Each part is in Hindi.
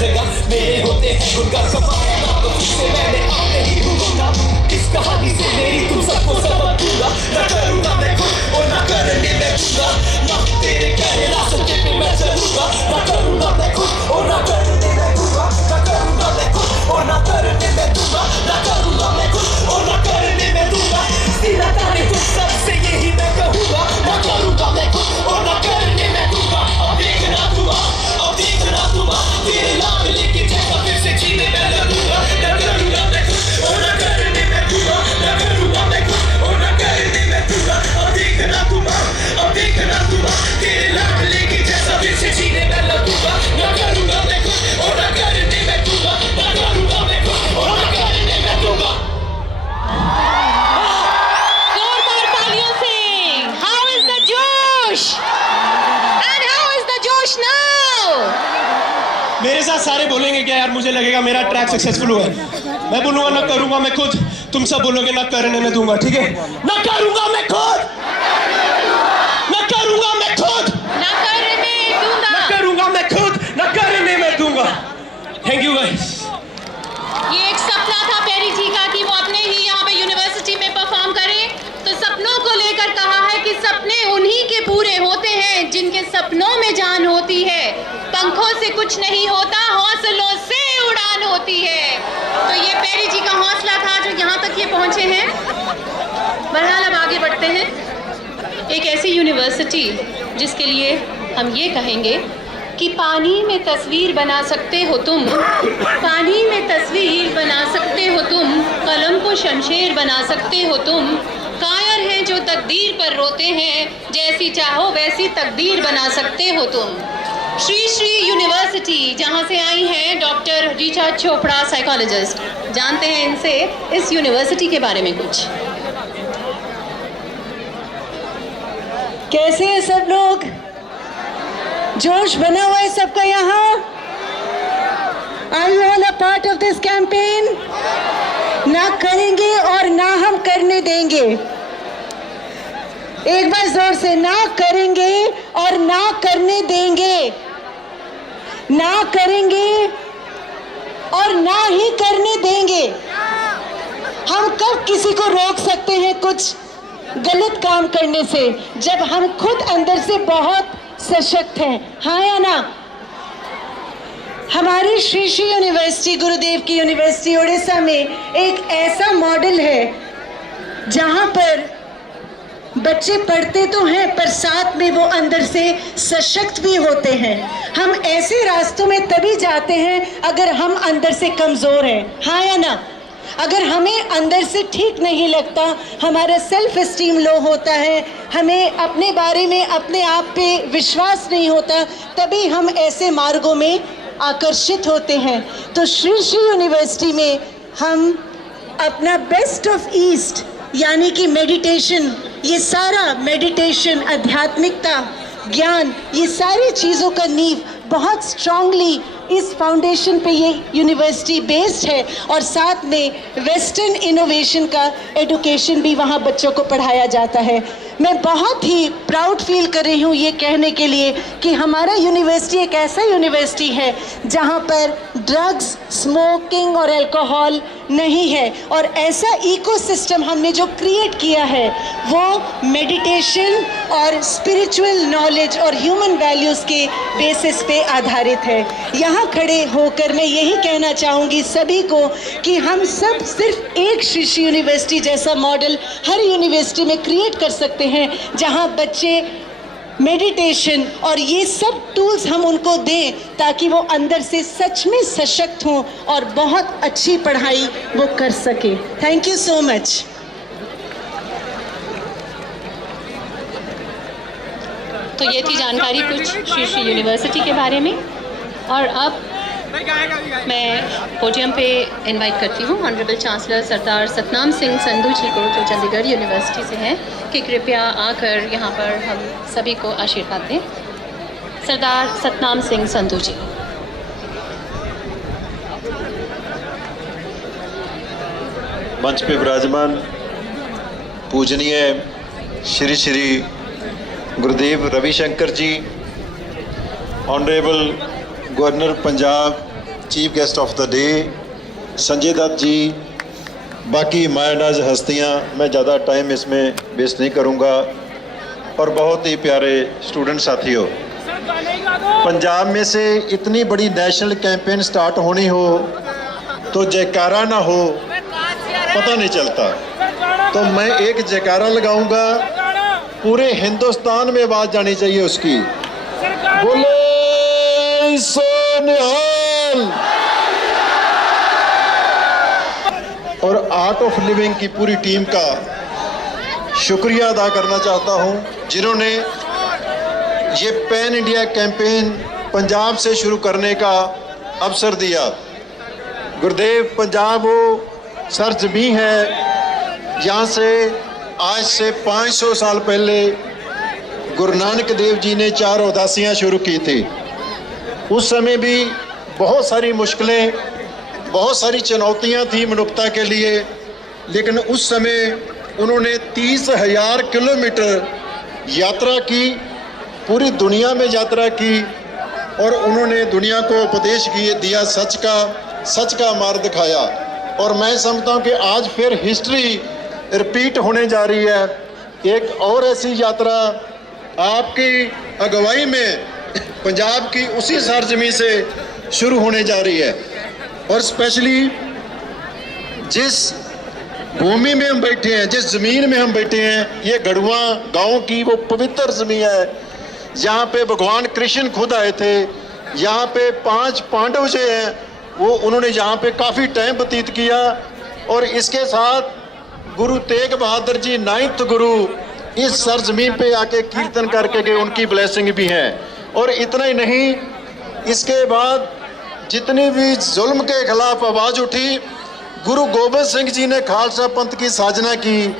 जगह मेरे होते हैं उनका सफाया ना तो तुझसे मैंने आते ही भूलूंगा इस कहानी से मेरी तुम सबको सबक दूंगा न करूंगा मैं खुद और न करने मैं दूंगा ना तेरे कहे रास्ते पे मैं चलूंगा न करूंगा मैं खुद और न करने मैं दूंगा न करूंगा मैं खुद और न करने मैं दूंगा न करूंगा मैं खुद और न करने मैं दूंगा सीधा तारे तुम सबसे यही मैं कहूंगा न करूंगा मैं खुद और न करने मैं दूंगा अब देखना तुम तेरे नाम लेके जैसा फिर से जीने मैं लगूंगा न करूंगा मैं खुद और न करने मैं दूंगा न करूंगा मैं खुद और न करने मैं दूंगा अब देखना तुम तेरे नाम लेके जैसा फिर से जीने मैं लगूंगा न करूंगा मैं खुद और न करने मैं दूंगा न करूंगा मैं खुद और न करने मैं दूंगा जोरदार तालियों से How is the जोश and how is the जोश now? मेरे साथ सारे बोलेंगे क्या यार मुझे लगेगा मेरा ट्रैक सक्सेसफुल हुआ है मैं बोलूंगा ना करूंगा मैं खुद तुम सब बोलोगे ना करने मैं दूंगा ठीक है ना करूंगा मैं खुद ना करूंगा मैं खुद ना करने दूंगा ना करूंगा मैं खुद ना करने मैं दूंगा थैंक यू गाइस ये एक सपना था पेरी जी का कि वो अपने ही यहाँ पे यूनिवर्सिटी में परफॉर्म करे तो सपनों को लेकर कहा है कि सपने उन्हीं के पूरे होते हैं जिनके सपनों में जान होती है पंखों से कुछ नहीं होता हौसलों से उड़ान होती है तो ये पेरी जी का हौसला था जो यहाँ तक ये पहुँचे हैं बहरहाल अब आगे बढ़ते हैं एक ऐसी यूनिवर्सिटी जिसके लिए हम ये कहेंगे कि पानी में तस्वीर बना सकते हो तुम पानी में तस्वीर बना सकते हो तुम कलम को शमशेर बना सकते हो तुम कायर हैं जो तकदीर पर रोते हैं जैसी चाहो वैसी तकदीर बना सकते हो तुम श्री श्री यूनिवर्सिटी जहाँ से आई हैं डॉक्टर ऋचा चोपड़ा साइकोलॉजिस्ट जानते हैं इनसे इस यूनिवर्सिटी के बारे में कुछ कैसे हैं सब लोग जोश बना हुआ है सबका यहाँ are you all a part of this campaign ना करेंगे और ना हम करने देंगे एक बार जोर से ना करेंगे और ना करने देंगे ना करेंगे और ना ही करने देंगे हम कब किसी को रोक सकते हैं कुछ गलत काम करने से जब हम खुद अंदर से बहुत सशक्त हैं हाँ या ना हमारी श्री श्री यूनिवर्सिटी गुरुदेव की यूनिवर्सिटी उड़ीसा में एक ऐसा मॉडल है जहां पर बच्चे पढ़ते तो हैं पर साथ में वो अंदर से सशक्त भी होते हैं हम ऐसे रास्तों में तभी जाते हैं अगर हम अंदर से कमज़ोर हैं हाँ या ना अगर हमें अंदर से ठीक नहीं लगता हमारा सेल्फ एस्टीम लो होता है हमें अपने बारे में अपने आप पे विश्वास नहीं होता तभी हम ऐसे मार्गों में आकर्षित होते हैं तो श्री श्री यूनिवर्सिटी में हम अपना बेस्ट ऑफ ईस्ट यानी कि मेडिटेशन ये सारा मेडिटेशन आध्यात्मिकता ज्ञान ये सारी चीज़ों का नींव बहुत स्ट्रांगली इस फाउंडेशन पे ये यूनिवर्सिटी बेस्ड है और साथ में वेस्टर्न इनोवेशन का एजुकेशन भी वहाँ बच्चों को पढ़ाया जाता है मैं बहुत ही प्राउड फील कर रही हूँ ये कहने के लिए कि हमारा यूनिवर्सिटी एक ऐसा यूनिवर्सिटी है जहाँ पर ड्रग्स स्मोकिंग और अल्कोहल नहीं है और ऐसा इकोसिस्टम हमने जो क्रिएट किया है वो मेडिटेशन और स्पिरिचुअल नॉलेज और ह्यूमन वैल्यूज़ के बेसिस पे आधारित है यहाँ खड़े होकर मैं यही कहना चाहूँगी सभी को कि हम सब सिर्फ एक श्री श्री यूनिवर्सिटी जैसा मॉडल हर यूनिवर्सिटी में क्रिएट कर सकते हैं जहाँ बच्चे मेडिटेशन और ये सब टूल्स हम उनको दें ताकि वो अंदर से सच में सशक्त हों और बहुत अच्छी पढ़ाई वो कर सके थैंक यू सो मच तो ये थी जानकारी कुछ श्री श्री यूनिवर्सिटी के बारे में और अब मैं पोडियम पे इनवाइट करती हूँ ऑनरेबल चांसलर सरदार सतनाम सिंह संधू जी को जो चंडीगढ़ यूनिवर्सिटी से हैं कि कृपया आकर यहाँ पर हम सभी को आशीर्वाद दें सरदार सतनाम सिंह संधू जी मंच पे विराजमान पूजनीय Shri Shri Gurudev Ravishankar ji honourable governor Punjab chief guest of the day Sanjay Dutt ji, बाकी मायनाज हस्तियाँ, मैं ज़्यादा टाइम इसमें वेस्ट नहीं करूँगा, और बहुत ही प्यारे स्टूडेंट साथियों, पंजाब में से इतनी बड़ी नेशनल कैंपेन स्टार्ट होनी हो तो जयकारा ना हो पता नहीं चलता। तो मैं एक जयकारा लगाऊंगा, पूरे हिंदुस्तान में आवाज जानी चाहिए उसकी, बोले सो निहाल। और आर्ट ऑफ लिविंग की पूरी टीम का शुक्रिया अदा करना चाहता हूं, जिन्होंने ये पैन इंडिया कैंपेन पंजाब से शुरू करने का अवसर दिया। गुरुदेव पंजाब वो सरजमीं है जहाँ से आज से 500 साल पहले गुरु नानक देव जी ने 4 उदासियाँ शुरू की थी। उस समय भी बहुत सारी मुश्किलें, बहुत सारी चुनौतियाँ थी मनुष्यता के लिए, लेकिन उस समय उन्होंने 30,000 किलोमीटर यात्रा की, पूरी दुनिया में यात्रा की, और उन्होंने दुनिया को उपदेश दिया, सच का मार्ग दिखाया। और मैं समझता हूँ कि आज फिर हिस्ट्री रिपीट होने जा रही है। एक और ऐसी यात्रा आपकी अगुवाई में पंजाब की उसी सरजमी से शुरू होने जा रही है। और स्पेशली जिस भूमि में हम बैठे हैं, जिस ज़मीन में हम बैठे हैं, ये गढ़वा गांव की वो पवित्र ज़मीन है। यहाँ पे भगवान कृष्ण खुद आए थे, यहाँ पे 5 पांडव जो हैं वो उन्होंने यहाँ पे काफ़ी टाइम व्यतीत किया। और इसके साथ गुरु तेग बहादुर जी 9th गुरु इस सरजमीन पे आके कीर्तन करके गए, उनकी ब्लेसिंग भी है। और इतना ही नहीं, इसके बाद जितनी भी जुल्म के खिलाफ आवाज़ उठी, गुरु गोबिंद सिंह जी ने खालसा पंथ की साजना की,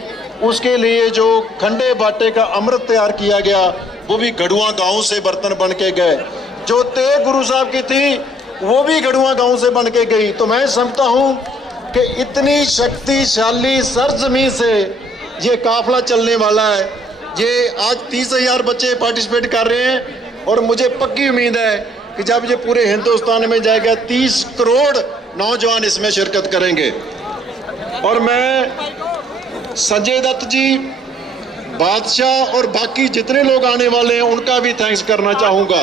उसके लिए जो खंडे बाटे का अमृत तैयार किया गया वो भी गढ़वा गांव से बर्तन बन के गए। जो तेग गुरु साहब की थी वो भी गढ़वा गांव से बन के गई। तो मैं समझता हूँ कि इतनी शक्तिशाली सरजमीन से ये काफिला चलने वाला है। ये आज 30,000 बच्चे पार्टिसिपेट कर रहे हैं, और मुझे पक्की उम्मीद है कि जब ये पूरे हिंदुस्तान में जाएगा 30 करोड़ नौजवान इसमें शिरकत करेंगे। और मैं संजय दत्त जी, बादशाह और बाकी जितने लोग आने वाले हैं उनका भी थैंक्स करना चाहूँगा।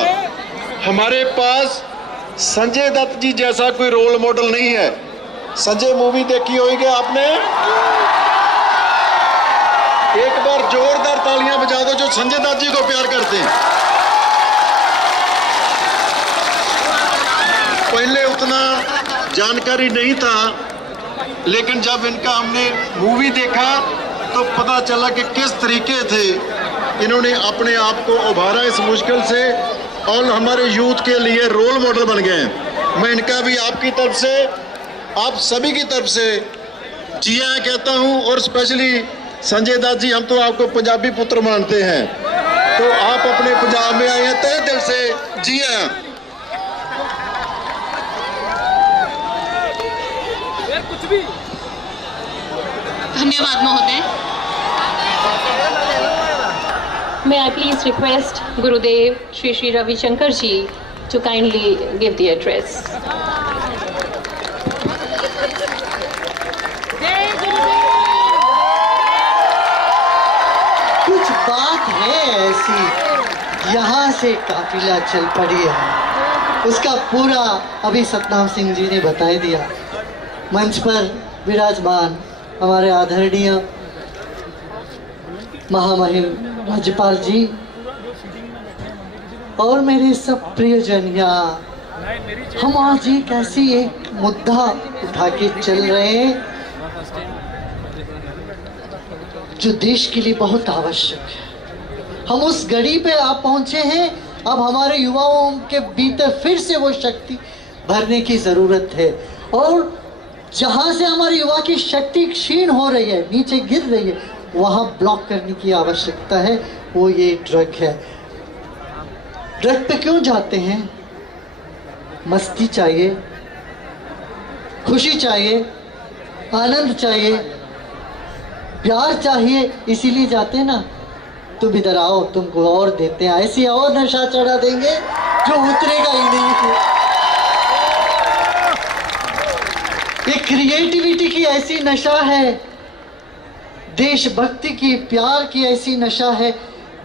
हमारे पास संजय दत्त जी जैसा कोई रोल मॉडल नहीं है। संजय मूवी देखी होगी आपने? एक बार जोरदार तालियां बजा दो जो संजय दत्त जी को प्यार करते हैं। पहले उतना जानकारी नहीं था, लेकिन जब इनका हमने मूवी देखा तो पता चला कि किस तरीके थे इन्होंने अपने आप को उभारा इस मुश्किल से, और हमारे यूथ के लिए रोल मॉडल बन गए हैं। मैं इनका भी आपकी तरफ से, आप सभी की तरफ से जी हाँ कहता हूँ। और स्पेशली संजय दत्त जी, हम तो आपको पंजाबी पुत्र मानते हैं, तो आप अपने पंजाब में आए हैं, तहे दिल से जी हाँ। धन्यवाद महोदय। May I please request Gurudev Shri Shri Ravi Shankar ji to kindly give the address. कुछ बात है ऐसी, यहाँ से काफिला चल पड़ी है, उसका पूरा अभी सतनाम सिंह जी ने बता दिया। मंच पर विराजमान हमारे आदरणीय महामहिम राज्यपाल जी और मेरे सब प्रियजन, यहाँ हम आज एक ऐसी एक मुद्दा उठा के चल रहे हैं जो देश के लिए बहुत आवश्यक है। हम उस घड़ी पे आप पहुंचे हैं, अब हमारे युवाओं के भीतर फिर से वो शक्ति भरने की ज़रूरत है। और जहाँ से हमारे युवा की शक्ति क्षीण हो रही है, नीचे गिर रही है, वहाँ ब्लॉक करने की आवश्यकता है। वो ये ड्रग है। ड्रग पे क्यों जाते हैं? मस्ती चाहिए, खुशी चाहिए, आनंद चाहिए, प्यार चाहिए, इसीलिए जाते हैं ना। तुम इधर आओ, तुमको और देते हैं, ऐसी और नशा चढ़ा देंगे जो उतरेगा ही नहीं। ये क्रिएटिविटी की ऐसी नशा है, देशभक्ति की, प्यार की ऐसी नशा है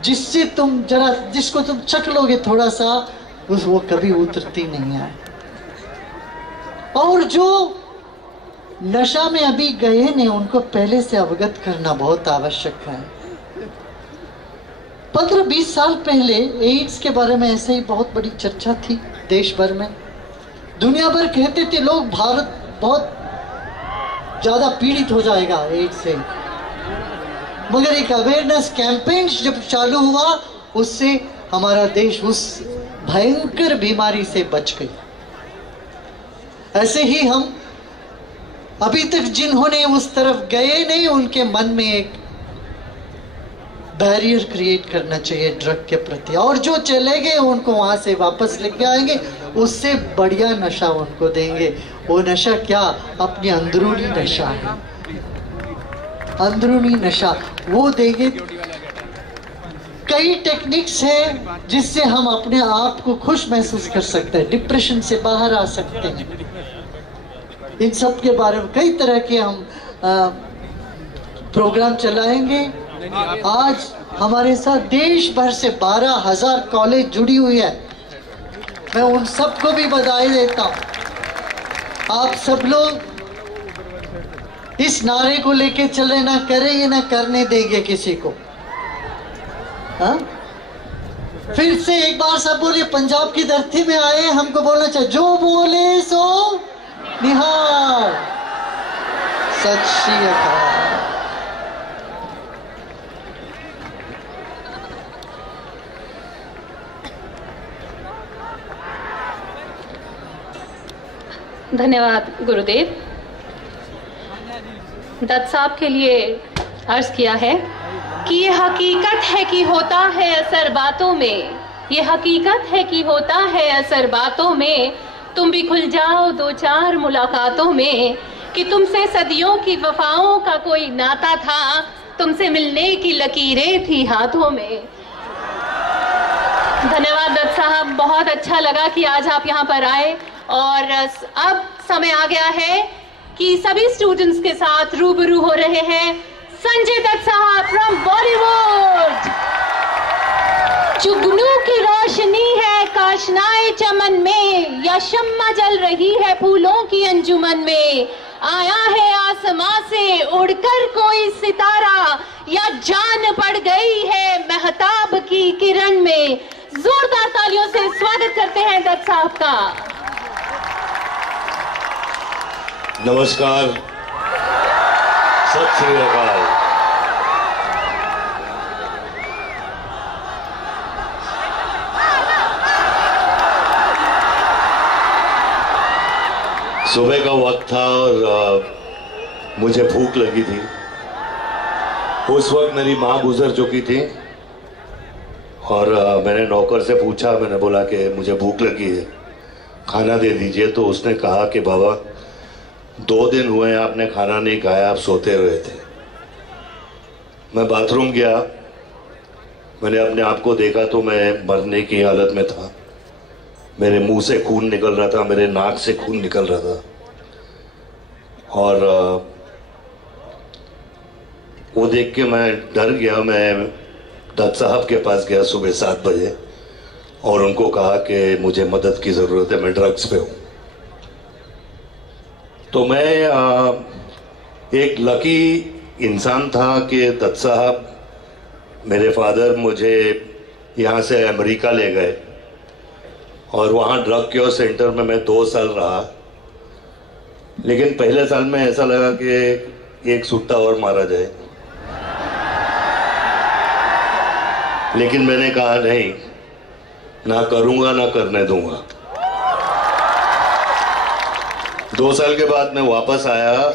जिससे तुम जरा, जिसको तुम चख लोगे थोड़ा सा, उस वो कभी उतरती नहीं है। और जो नशा में अभी गए नहीं, उनको पहले से अवगत करना बहुत आवश्यक है। 15-20 साल पहले एड्स के बारे में ऐसे ही बहुत बड़ी चर्चा थी देश भर में। दुनिया भर कहते थे लोग भारत बहुत ज्यादा पीड़ित हो जाएगा एड्स से, मगर एक अवेयरनेस कैंपेन जब चालू हुआ, उससे हमारा देश उस भयंकर बीमारी से बच गई। ऐसे ही हम अभी तक जिन्होंने उस तरफ गए नहीं, उनके मन में एक बैरियर क्रिएट करना चाहिए ड्रग के प्रति, और जो चले गए उनको वहां से वापस लेके आएंगे, उससे बढ़िया नशा उनको देंगे। वो नशा क्या? अपनी अंदरूनी नशा है, अंदरूनी नशा वो देंगे। कई टेक्निक्स हैं जिससे हम अपने आप को खुश महसूस कर सकते हैं, डिप्रेशन से बाहर आ सकते हैं। इन सब के बारे में कई तरह के हम प्रोग्राम चलाएंगे। आज हमारे साथ देश भर से 12,000 कॉलेज जुड़ी हुई है। मैं उन सबको भी बधाई देता हूँ। आप सब लोग इस नारे को लेके चले, ना करेंगे ना करने देंगे किसी को। हाँ? फिर से एक बार सब बोलिए, पंजाब की धरती में आए, हमको बोलना चाहिए, जो बोले सो निहार। सत श्री अकाल। धन्यवाद गुरुदेव। दत्त साहब के लिए अर्ज किया है कि ये हकीकत है कि होता है असर बातों में, ये हकीकत है कि होता है असर बातों में, तुम भी खुल जाओ 2-4 मुलाकातों में, कि तुमसे सदियों की वफाओं का कोई नाता था, तुमसे मिलने की लकीरें थी हाथों में। धन्यवाद दत्त साहब, बहुत अच्छा लगा कि आज आप यहाँ पर आए। और अब समय आ गया है कि सभी स्टूडेंट्स के साथ रूबरू हो रहे हैं संजय दत्त साहब फ्रॉम बॉलीवुड। जुगनू की रोशनी है काशनाए चमन में, या शम्मा जल रही है फूलों की अंजुमन में, आया है आसमां से उड़कर कोई सितारा, या जान पड़ गई है महताब की किरण में। जोरदार तालियों से स्वागत करते हैं दत्त साहब का। नमस्कार, सत श्री अकाल। सुबह का वक्त था और मुझे भूख लगी थी। उस वक्त मेरी माँ गुजर चुकी थी और मैंने नौकर से पूछा, मैंने बोला कि मुझे भूख लगी है, खाना दे दीजिए। तो उसने कहा कि बाबा 2 दिन हुए हैं आपने खाना नहीं खाया, आप सोते रहे थे। मैं बाथरूम गया, मैंने अपने आप को देखा तो मैं मरने की हालत में था। मेरे मुंह से खून निकल रहा था, मेरे नाक से खून निकल रहा था। और वो देख के मैं डर गया। मैं दत्त साहब के पास गया सुबह 7 बजे और उनको कहा कि मुझे मदद की ज़रूरत है, मैं ड्रग्स पे हूँ। तो मैं एक लकी इंसान था कि दत्त साहब, मेरे फादर मुझे यहाँ से अमेरिका ले गए और वहाँ ड्रग क्योर सेंटर में मैं 2 साल रहा। लेकिन पहले साल में ऐसा लगा कि एक सुट्टा और मारा जाए, लेकिन मैंने कहा नहीं, ना करूँगा ना करने दूंगा। 2 साल के बाद मैं वापस आया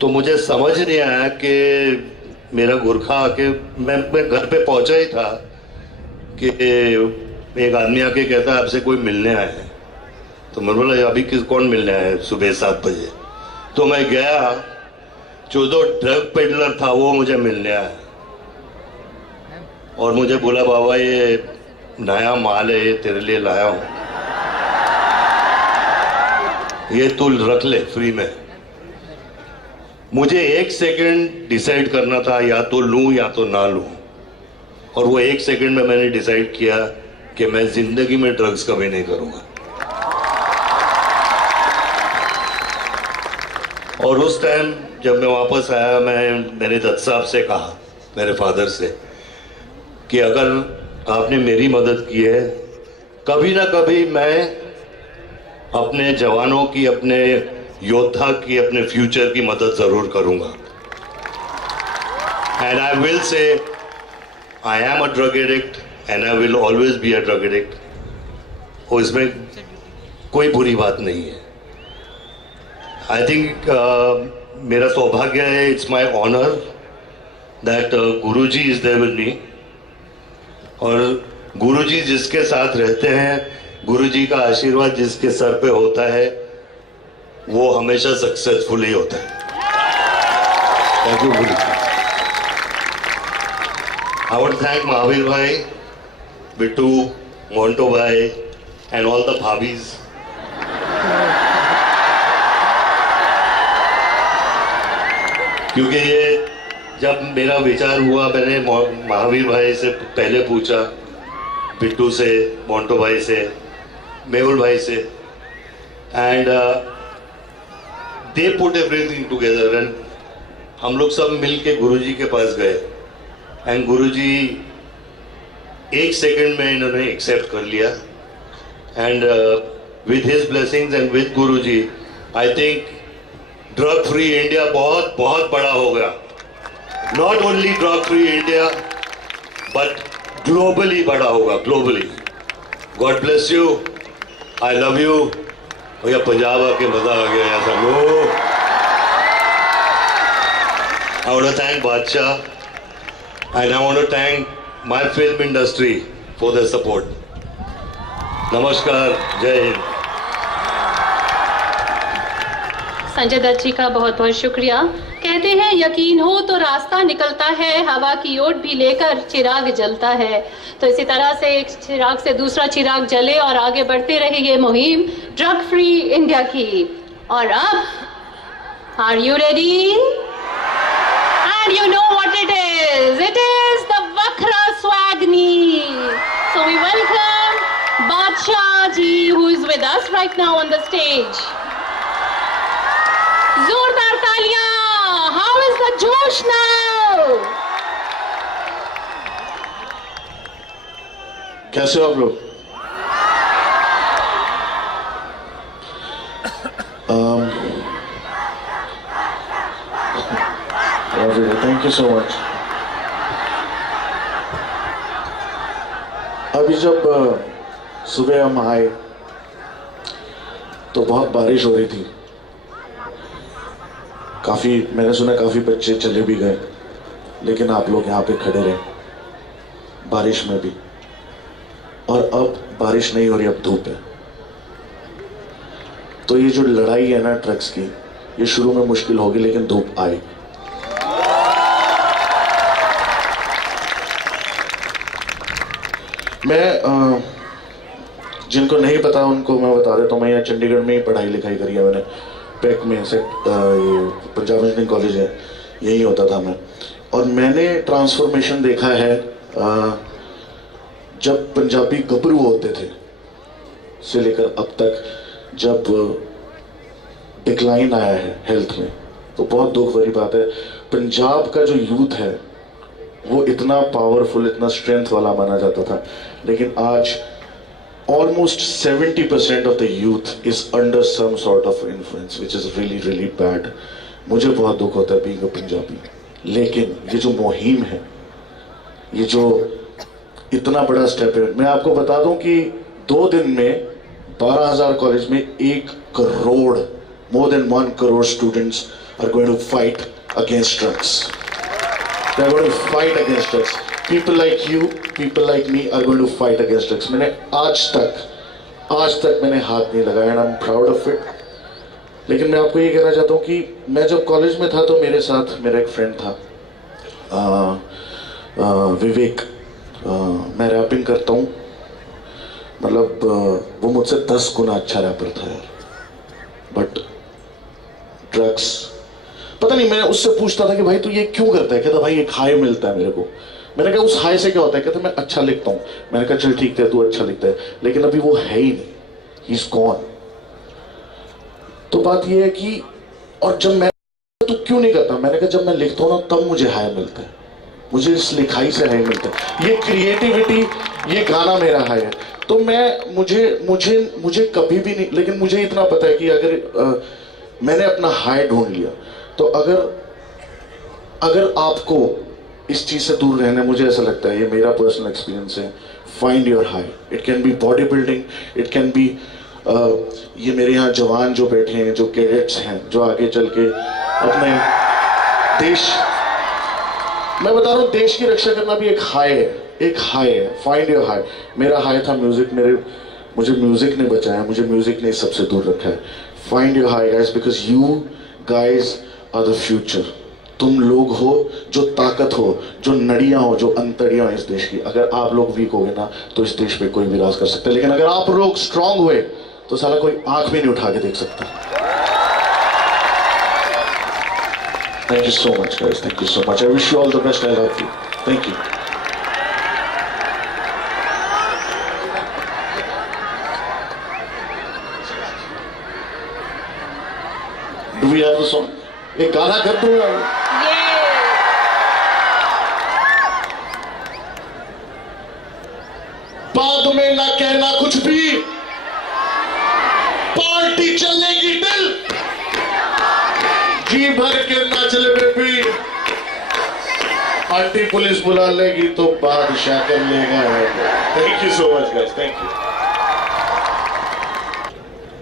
तो मुझे समझ नहीं आया कि मेरा गुरखा आके, मैं घर पे पहुंचा ही था कि एक आदमी आके कहता है आपसे कोई मिलने आया है। तो मैं बोला अभी कौन मिलने आया है सुबह 7 बजे? तो मैं गया, जो ड्रग पेडलर था वो मुझे मिलने आया और मुझे बोला बाबा ये नया माल है, ये तेरे लिए लाया हूँ। ये तू रख ले फ्री में। मुझे 1 सेकंड डिसाइड करना था, या तो लूं या तो ना लूं, और वो 1 सेकंड में मैंने डिसाइड किया कि मैं जिंदगी में ड्रग्स कभी नहीं करूंगा। और उस टाइम जब मैं वापस आया, मैंने दत्त साहब से कहा, मेरे फादर से, कि अगर आपने मेरी मदद की है, कभी ना कभी मैं अपने जवानों की, अपने योद्धा की, अपने फ्यूचर की मदद जरूर करूंगा। And I will say I am a drug addict and I will always be a drug addict. और इसमें कोई बुरी बात नहीं है। आई थिंक मेरा सौभाग्य है, it's my honour that Guruji is there with me. और गुरुजी जिसके साथ रहते हैं, गुरुजी का आशीर्वाद जिसके सर पे होता है, वो हमेशा सक्सेसफुल ही होता है। Thank you Guru. I would thank Mahavir भाई, बिट्टू, मोंटो भाई एंड ऑल द भाभीज। क्योंकि ये जब मेरा विचार हुआ, मैंने महावीर भाई से पहले पूछा, बिट्टू से, मोंटो भाई से, मेहुल भाई से, and they put everything together. And हम लोग सब मिल के गुरुजी के पास गए, एंड गुरुजी 1 सेकंड में इन्होंने एक्सेप्ट कर लिया। And with his blessings and with Guruji, I think drug free India बहुत बहुत बड़ा हो गया। Not only drug free India but globally बड़ा होगा, globally. God bless you, I love you. भैया पंजाब आके मजा आ गया यार सब लोग। I want to thank Badshah and I want to thank my film industry for the support. नमस्कार, जय हिंद। संजय दत्त जी का बहुत बहुत शुक्रिया। कहते हैं यकीन हो तो रास्ता निकलता है, हवा की ओट भी लेकर चिराग जलता है। तो इसी तरह से एक चिराग से दूसरा चिराग जले और आगे बढ़ते रहे ये मुहिम ड्रग फ्री इंडिया की। और अब are you ready? And you know what it is the वक्रा स्वैगनी। So we welcome Badshah ji who is with us right now on the stage. जोरदार तालियां। How is the जोश now? कैसे हो आप लोग? Thank you so much. अभी जब सुबह हम आए तो बहुत बारिश हो रही थी। काफ़ी, मैंने सुना काफ़ी बच्चे चले भी गए, लेकिन आप लोग यहाँ पे खड़े रहे बारिश में भी। और अब बारिश नहीं हो रही, अब धूप है। तो ये जो लड़ाई है ना ड्रग्स की, ये शुरू में मुश्किल होगी, लेकिन धूप आए। मैं जिनको नहीं पता उनको मैं बता देता हूँ। मैं यहाँ चंडीगढ़ में ही पढ़ाई लिखाई करी है मैंने। पैक में से पंजाब इंजीनियरिंग कॉलेज है, यही होता था मैं। और मैंने ट्रांसफॉर्मेशन देखा है जब पंजाबी गबरू होते थे से लेकर अब तक, जब डिक्लाइन आया है हेल्थ में, तो बहुत दुख भरी बात है। पंजाब का जो यूथ है वो इतना पावरफुल, इतना स्ट्रेंथ वाला माना जाता था, लेकिन आज almost 70% of the youth is under some sort of influence, which is really really bad. मुझे बहुत दुख होता है being a पंजाबी। लेकिन ये जो मुहिम है, ये जो इतना बड़ा स्टेप है, मैं आपको बता दूं कि 2 दिन में 12,000 कॉलेज में 1 crore, more than 1 crore students are going to fight against drugs. They are going to fight against drugs. People like you, people like me are going to fight against drugs. मैंने आज तक मैंने हाथ नहीं लगाया, and I'm proud of it. लेकिन मैं आपको ये कहना चाहता हूँ कि मैं जब कॉलेज में था तो मेरे साथ मेरा एक फ्रेंड था, विवेक। मैं रैपिंग करता हूँ, मतलब वो मुझसे 10 गुना अच्छा रैपर था यार। But drugs. पता नहीं, मैं उससे पूछता था कि भाई तू ये क्यों करता है? कहता भाई एक हाई मिलता है मेरे को। मैंने कहा उस हाई से क्या होता है? कहता मैं अच्छा लिखता हूँ। मैंने कहा चल ठीक है, तू अच्छा लिखता है, लेकिन अभी वो है ही नहीं, ही इज गॉन। तो बात ये है कि, और जब मैं तो क्यों नहीं करता? मैंने कहा जब मैं लिखता हूँ ना तब मुझे हाई मिलता है, मुझे इस लिखाई से हाई मिलता है, ये क्रिएटिविटी, ये गाना मेरा हाई है। तो मैं मुझे कभी भी नहीं, लेकिन मुझे इतना पता है कि अगर मैंने अपना हाई ढूंढ लिया, तो अगर आपको इस चीज से दूर रहना, मुझे ऐसा लगता है, ये मेरा पर्सनल एक्सपीरियंस है, find your high. It can be body building, it can be ये मेरे यहाँ जवान जो बैठे हैं, जो कैडेट्स हैं, जो आगे चल के अपने देश, मैं बता रहा हूँ, देश की रक्षा करना भी एक हाई है, एक हाई है। Find your high. मेरा हाई था म्यूजिक, मुझे म्यूजिक ने बचाया, मुझे म्यूजिक ने सबसे दूर रखा है। Find your high guys, because you guys are the future. तुम लोग हो जो ताकत हो, जो नड़ियां हो, जो अंतड़ियां हो इस देश की। अगर आप लोग वीक हो गए ना तो इस देश पे कोई भी राज कर सकता है, लेकिन अगर आप लोग स्ट्रांग हुए तो साला कोई आंख भी नहीं उठा के देख सकता। Thank you so much guys, thank you so much. I wish you all the best. I love you. Thank you. Do we have the song? एक गाना कर दूंगा। बाद में ना कहना कुछ भी, पार्टी चलेगी दिल, जी भर के नाच ले बेबी, आंटी पुलिस बुला लेगी तो बादशाह कर लेगा। Thank you so much guys, thank you.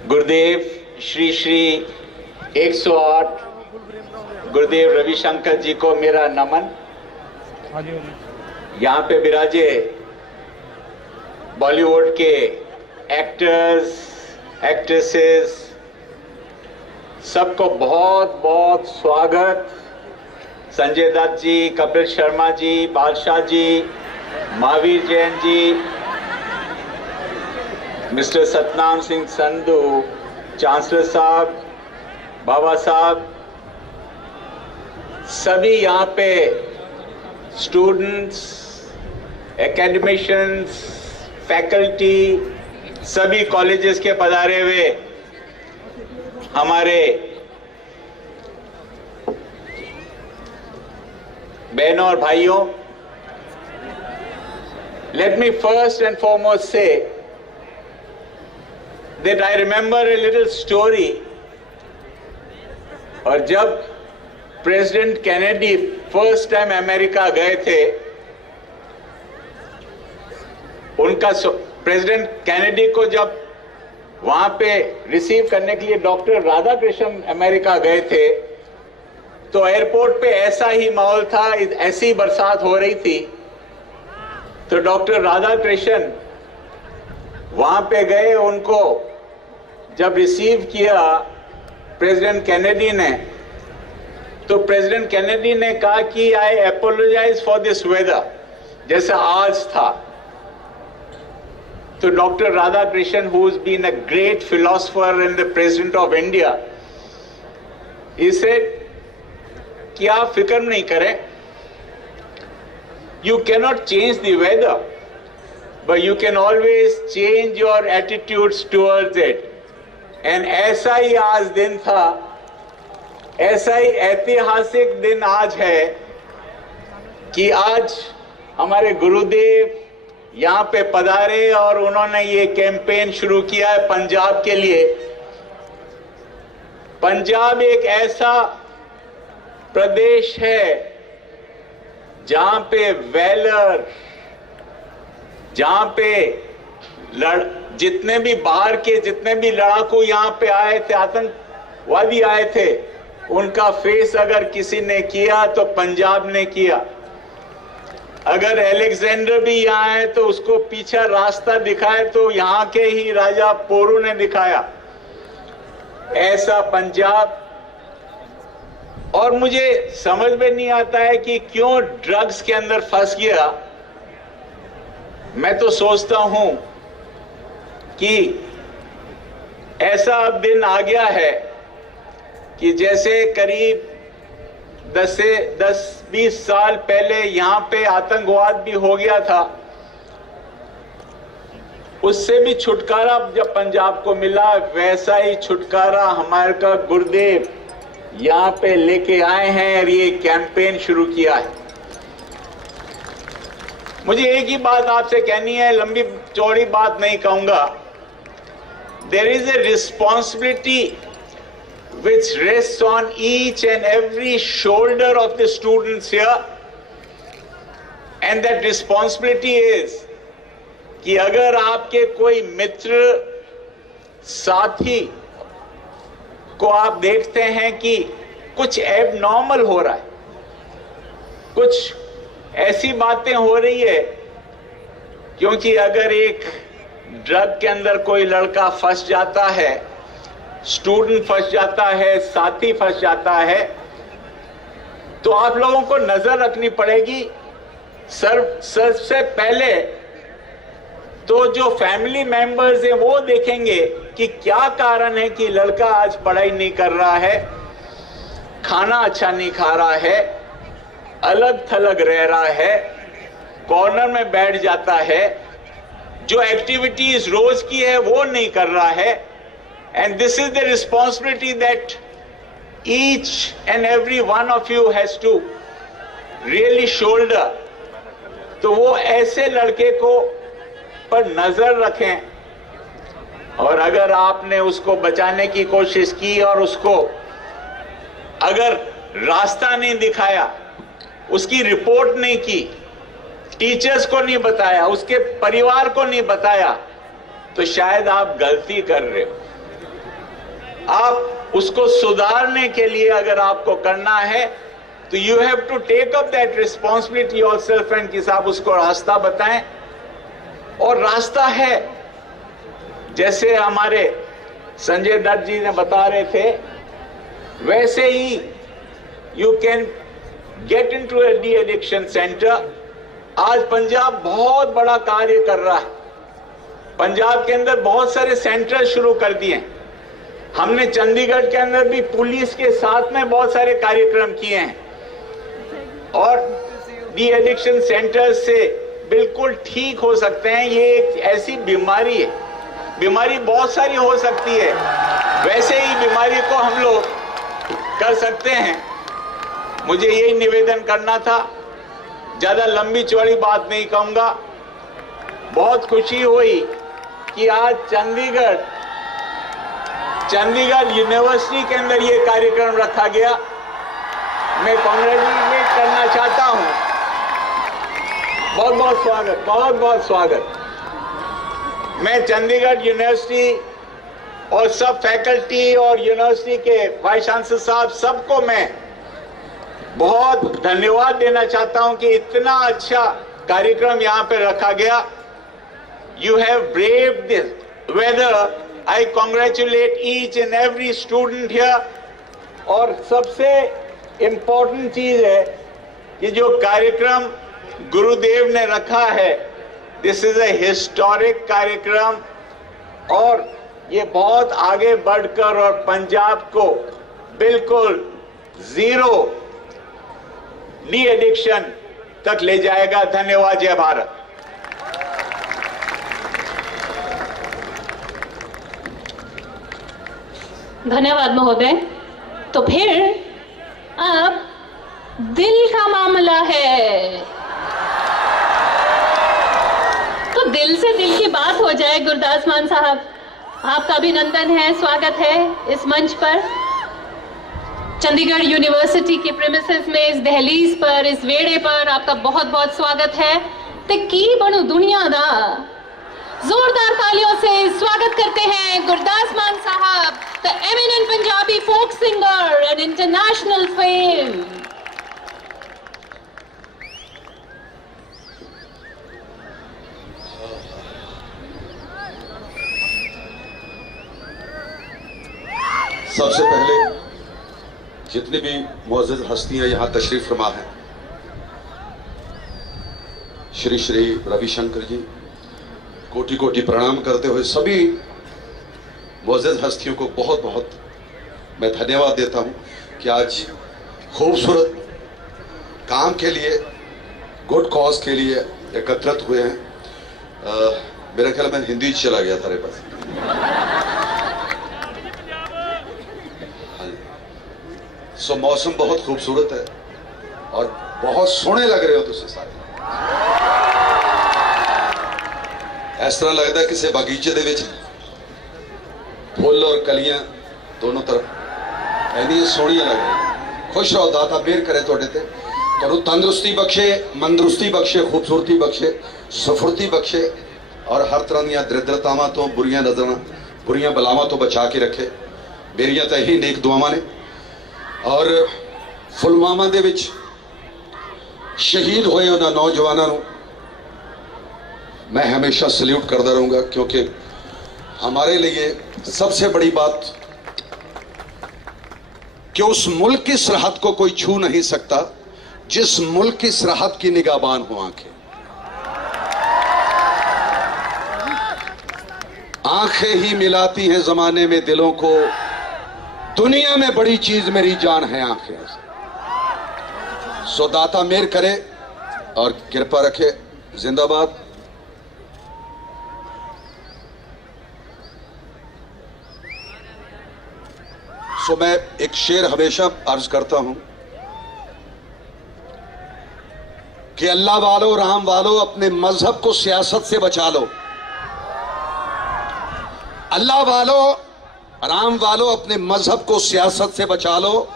गुरुदेव श्री श्री 108 गुरुदेव रविशंकर जी को मेरा नमन। यहाँ पे विराजे बॉलीवुड के एक्टर्स, एक्ट्रेसेस, सबको बहुत बहुत स्वागत। संजय दत्त जी, कपिल शर्मा जी, बादशाह जी, महावीर जैन जी, मिस्टर सतनाम सिंह संधू, चांसलर साहब, बाबा साहब, सभी यहाँ पे स्टूडेंट्स, एकेडमिशियंस, फैकल्टी, सभी कॉलेजेस के पधारे हुए हमारे बहनों और भाइयों, let me first and foremost say that I remember a little story। और जब president Kennedy first time America गए थे, उनका प्रेसिडेंट कैनेडी को जब वहां पे रिसीव करने के लिए डॉक्टर राधाकृष्णन अमेरिका गए थे, तो एयरपोर्ट पे ऐसा ही माहौल था, ऐसी बरसात हो रही थी। तो डॉक्टर राधाकृष्णन वहां पे गए, उनको जब रिसीव किया प्रेसिडेंट कैनेडी ने, तो प्रेसिडेंट कैनेडी ने कहा कि आई अपोलोजाइज फॉर दिस वेदर, जैसा आज था। तो doctor Radhakrishnan, who's been a great philosopher and the president of India, he said कि आप फिक्र नहीं करें, you cannot change the weather, but you can always change your attitudes towards it। and ऐसा ही आज दिन था, ऐसा ही ऐतिहासिक दिन आज है कि आज हमारे गुरुदेव यहाँ पे पधारे और उन्होंने ये कैंपेन शुरू किया है पंजाब के लिए। पंजाब एक ऐसा प्रदेश है जहां पे वेलर, जहां पे जितने भी बाहर के जितने भी लड़ाकू यहाँ पे आए थे, आतंकवादी आए थे, उनका फेस अगर किसी ने किया तो पंजाब ने किया। अगर अलेक्जेंडर भी यहाँ है तो उसको पीछा रास्ता दिखाए तो यहाँ के ही राजा पोरू ने दिखाया। ऐसा पंजाब। और मुझे समझ में नहीं आता है कि क्यों ड्रग्स के अंदर फंस गया। मैं तो सोचता हूं कि ऐसा अब दिन आ गया है कि जैसे करीब 10-20 साल पहले यहाँ पे आतंकवाद भी हो गया था, उससे भी छुटकारा जब पंजाब को मिला, वैसा ही छुटकारा हमारे का गुरुदेव यहाँ पे लेके आए हैं और ये कैंपेन शुरू किया है। मुझे एक ही बात आपसे कहनी है, लंबी चौड़ी बात नहीं कहूंगा। There is a responsibility which rests on each and every shoulder of the students here, and that responsibility is कि अगर आपके कोई मित्र साथी को आप देखते हैं कि कुछ एबनॉर्मल हो रहा है, कुछ ऐसी बातें हो रही है, क्योंकि अगर एक ड्रग के अंदर कोई लड़का फंस जाता है, स्टूडेंट फंस जाता है, साथी फंस जाता है, तो आप लोगों को नजर रखनी पड़ेगी। सबसे पहले तो जो फैमिली मेंबर्स हैं वो देखेंगे कि क्या कारण है कि लड़का आज पढ़ाई नहीं कर रहा है, खाना अच्छा नहीं खा रहा है, अलग थलग रह रहा है, कॉर्नर में बैठ जाता है, जो एक्टिविटीज रोज की है वो नहीं कर रहा है। And this is the responsibility that each and every one of you has to really shoulder. तो वो ऐसे लड़के को पर नजर रखें, और अगर आपने उसको बचाने की कोशिश की और उसको अगर रास्ता नहीं दिखाया, उसकी रिपोर्ट नहीं की, टीचर्स को नहीं बताया, उसके परिवार को नहीं बताया, तो शायद आप गलती कर रहे हो। आप उसको सुधारने के लिए अगर आपको करना है तो you have to take up that responsibility yourself and कि साहब उसको रास्ता बताएं। और रास्ता है, जैसे हमारे संजय दत्त जी ने बता रहे थे, वैसे ही you can get into a de addiction centre. आज पंजाब बहुत बड़ा कार्य कर रहा है, पंजाब के अंदर बहुत सारे सेंटर शुरू कर दिए। हमने चंडीगढ़ के अंदर भी पुलिस के साथ में बहुत सारे कार्यक्रम किए हैं, और डी एडिक्शन सेंटर से बिल्कुल ठीक हो सकते हैं। ये एक ऐसी बीमारी है, बीमारी बहुत सारी हो सकती है, वैसे ही बीमारी को हम लोग कर सकते हैं। मुझे यही निवेदन करना था, ज्यादा लंबी चौड़ी बात नहीं कहूंगा। बहुत खुशी हुई कि आज चंडीगढ़ यूनिवर्सिटी के अंदर ये कार्यक्रम रखा गया। मैं कॉन्ग्रेचुलेट करना चाहता हूं, बहुत बहुत स्वागत, बहुत बहुत स्वागत। मैं चंडीगढ़ यूनिवर्सिटी और सब फैकल्टी और यूनिवर्सिटी के वाइस चांसलर साहब सबको मैं बहुत धन्यवाद देना चाहता हूं कि इतना अच्छा कार्यक्रम यहां पे रखा गया। You have braved this weather. I congratulate each and every student here। और सबसे इम्पोर्टेंट चीज है कि जो कार्यक्रम गुरुदेव ने रखा है, दिस इज ए हिस्टोरिक कार्यक्रम, और ये बहुत आगे बढ़कर और पंजाब को बिल्कुल जीरो डी एडिक्शन तक ले जाएगा। धन्यवाद। जय भारत। धन्यवाद महोदय। तो फिर अब दिल का मामला है, तो दिल से दिल की बात हो जाए। गुरदास मान साहब, आपका अभिनंदन है, स्वागत है इस मंच पर। चंडीगढ़ यूनिवर्सिटी के प्रीमिसेस में, इस दहलीज पर, इस वेड़े पर आपका बहुत बहुत स्वागत है। ते की बनू दुनिया दा, जोरदार तालियों से स्वागत करते हैं गुरदास मान साहब, the eminent Punjabi folk singer and international fame. सबसे पहले जितनी भी मुअज़्ज़ज़ हस्तियां यहाँ तशरीफ फरमा हैं, श्री श्री रविशंकर जी, कोटि कोटि प्रणाम करते हुए सभी मुअज़्ज़ज़ हस्तियों को बहुत बहुत मैं धन्यवाद देता हूं कि आज खूबसूरत काम के लिए, गुड कॉज के लिए एकत्रित हुए हैं। मेरा ख्याल में हिंदी चला गया था पास। सो मौसम बहुत खूबसूरत है और बहुत सोहने लग रहे हो तुझसे सारे। इस तरह लगता है किसी बगीचे दे विच फुल और कलियां दोनों तरफ इन्नी सोहनियां लग रही। खुश रहो, दाता मेहर करे तुहाडे ते, तुहानू तंदुरुस्ती बख्शे, मंदरुस्ती बख्शे, खूबसूरती बख्शे, सफुरती बख्शे और हर तरह दी दरिद्रतावां तो, बुरियां नज़रां, बुरियां बलावां तो बचा के रखे। मेरियां तो यही नेक दुआवां ने। और पुलवामा दे विच शहीद होए उन्हां नौजवानों नू मैं हमेशा सल्यूट करता रहूँगा, क्योंकि हमारे लिए सबसे बड़ी बात कि उस मुल्क की सरहद को कोई छू नहीं सकता जिस मुल्क की सरहद की निगाहबान हो आंखें। आंखें ही मिलाती हैं जमाने में दिलों को, दुनिया में बड़ी चीज मेरी जान है आंखें। सो दाता मेहर करे और कृपा रखे। जिंदाबाद। सो मैं एक शेर हमेशा अर्ज करता हूं कि अल्लाह वालो, राम वालो, अपने मजहब को सियासत से बचा लो। अल्लाह वालो, राम वालो, अपने मजहब को सियासत से बचा लो।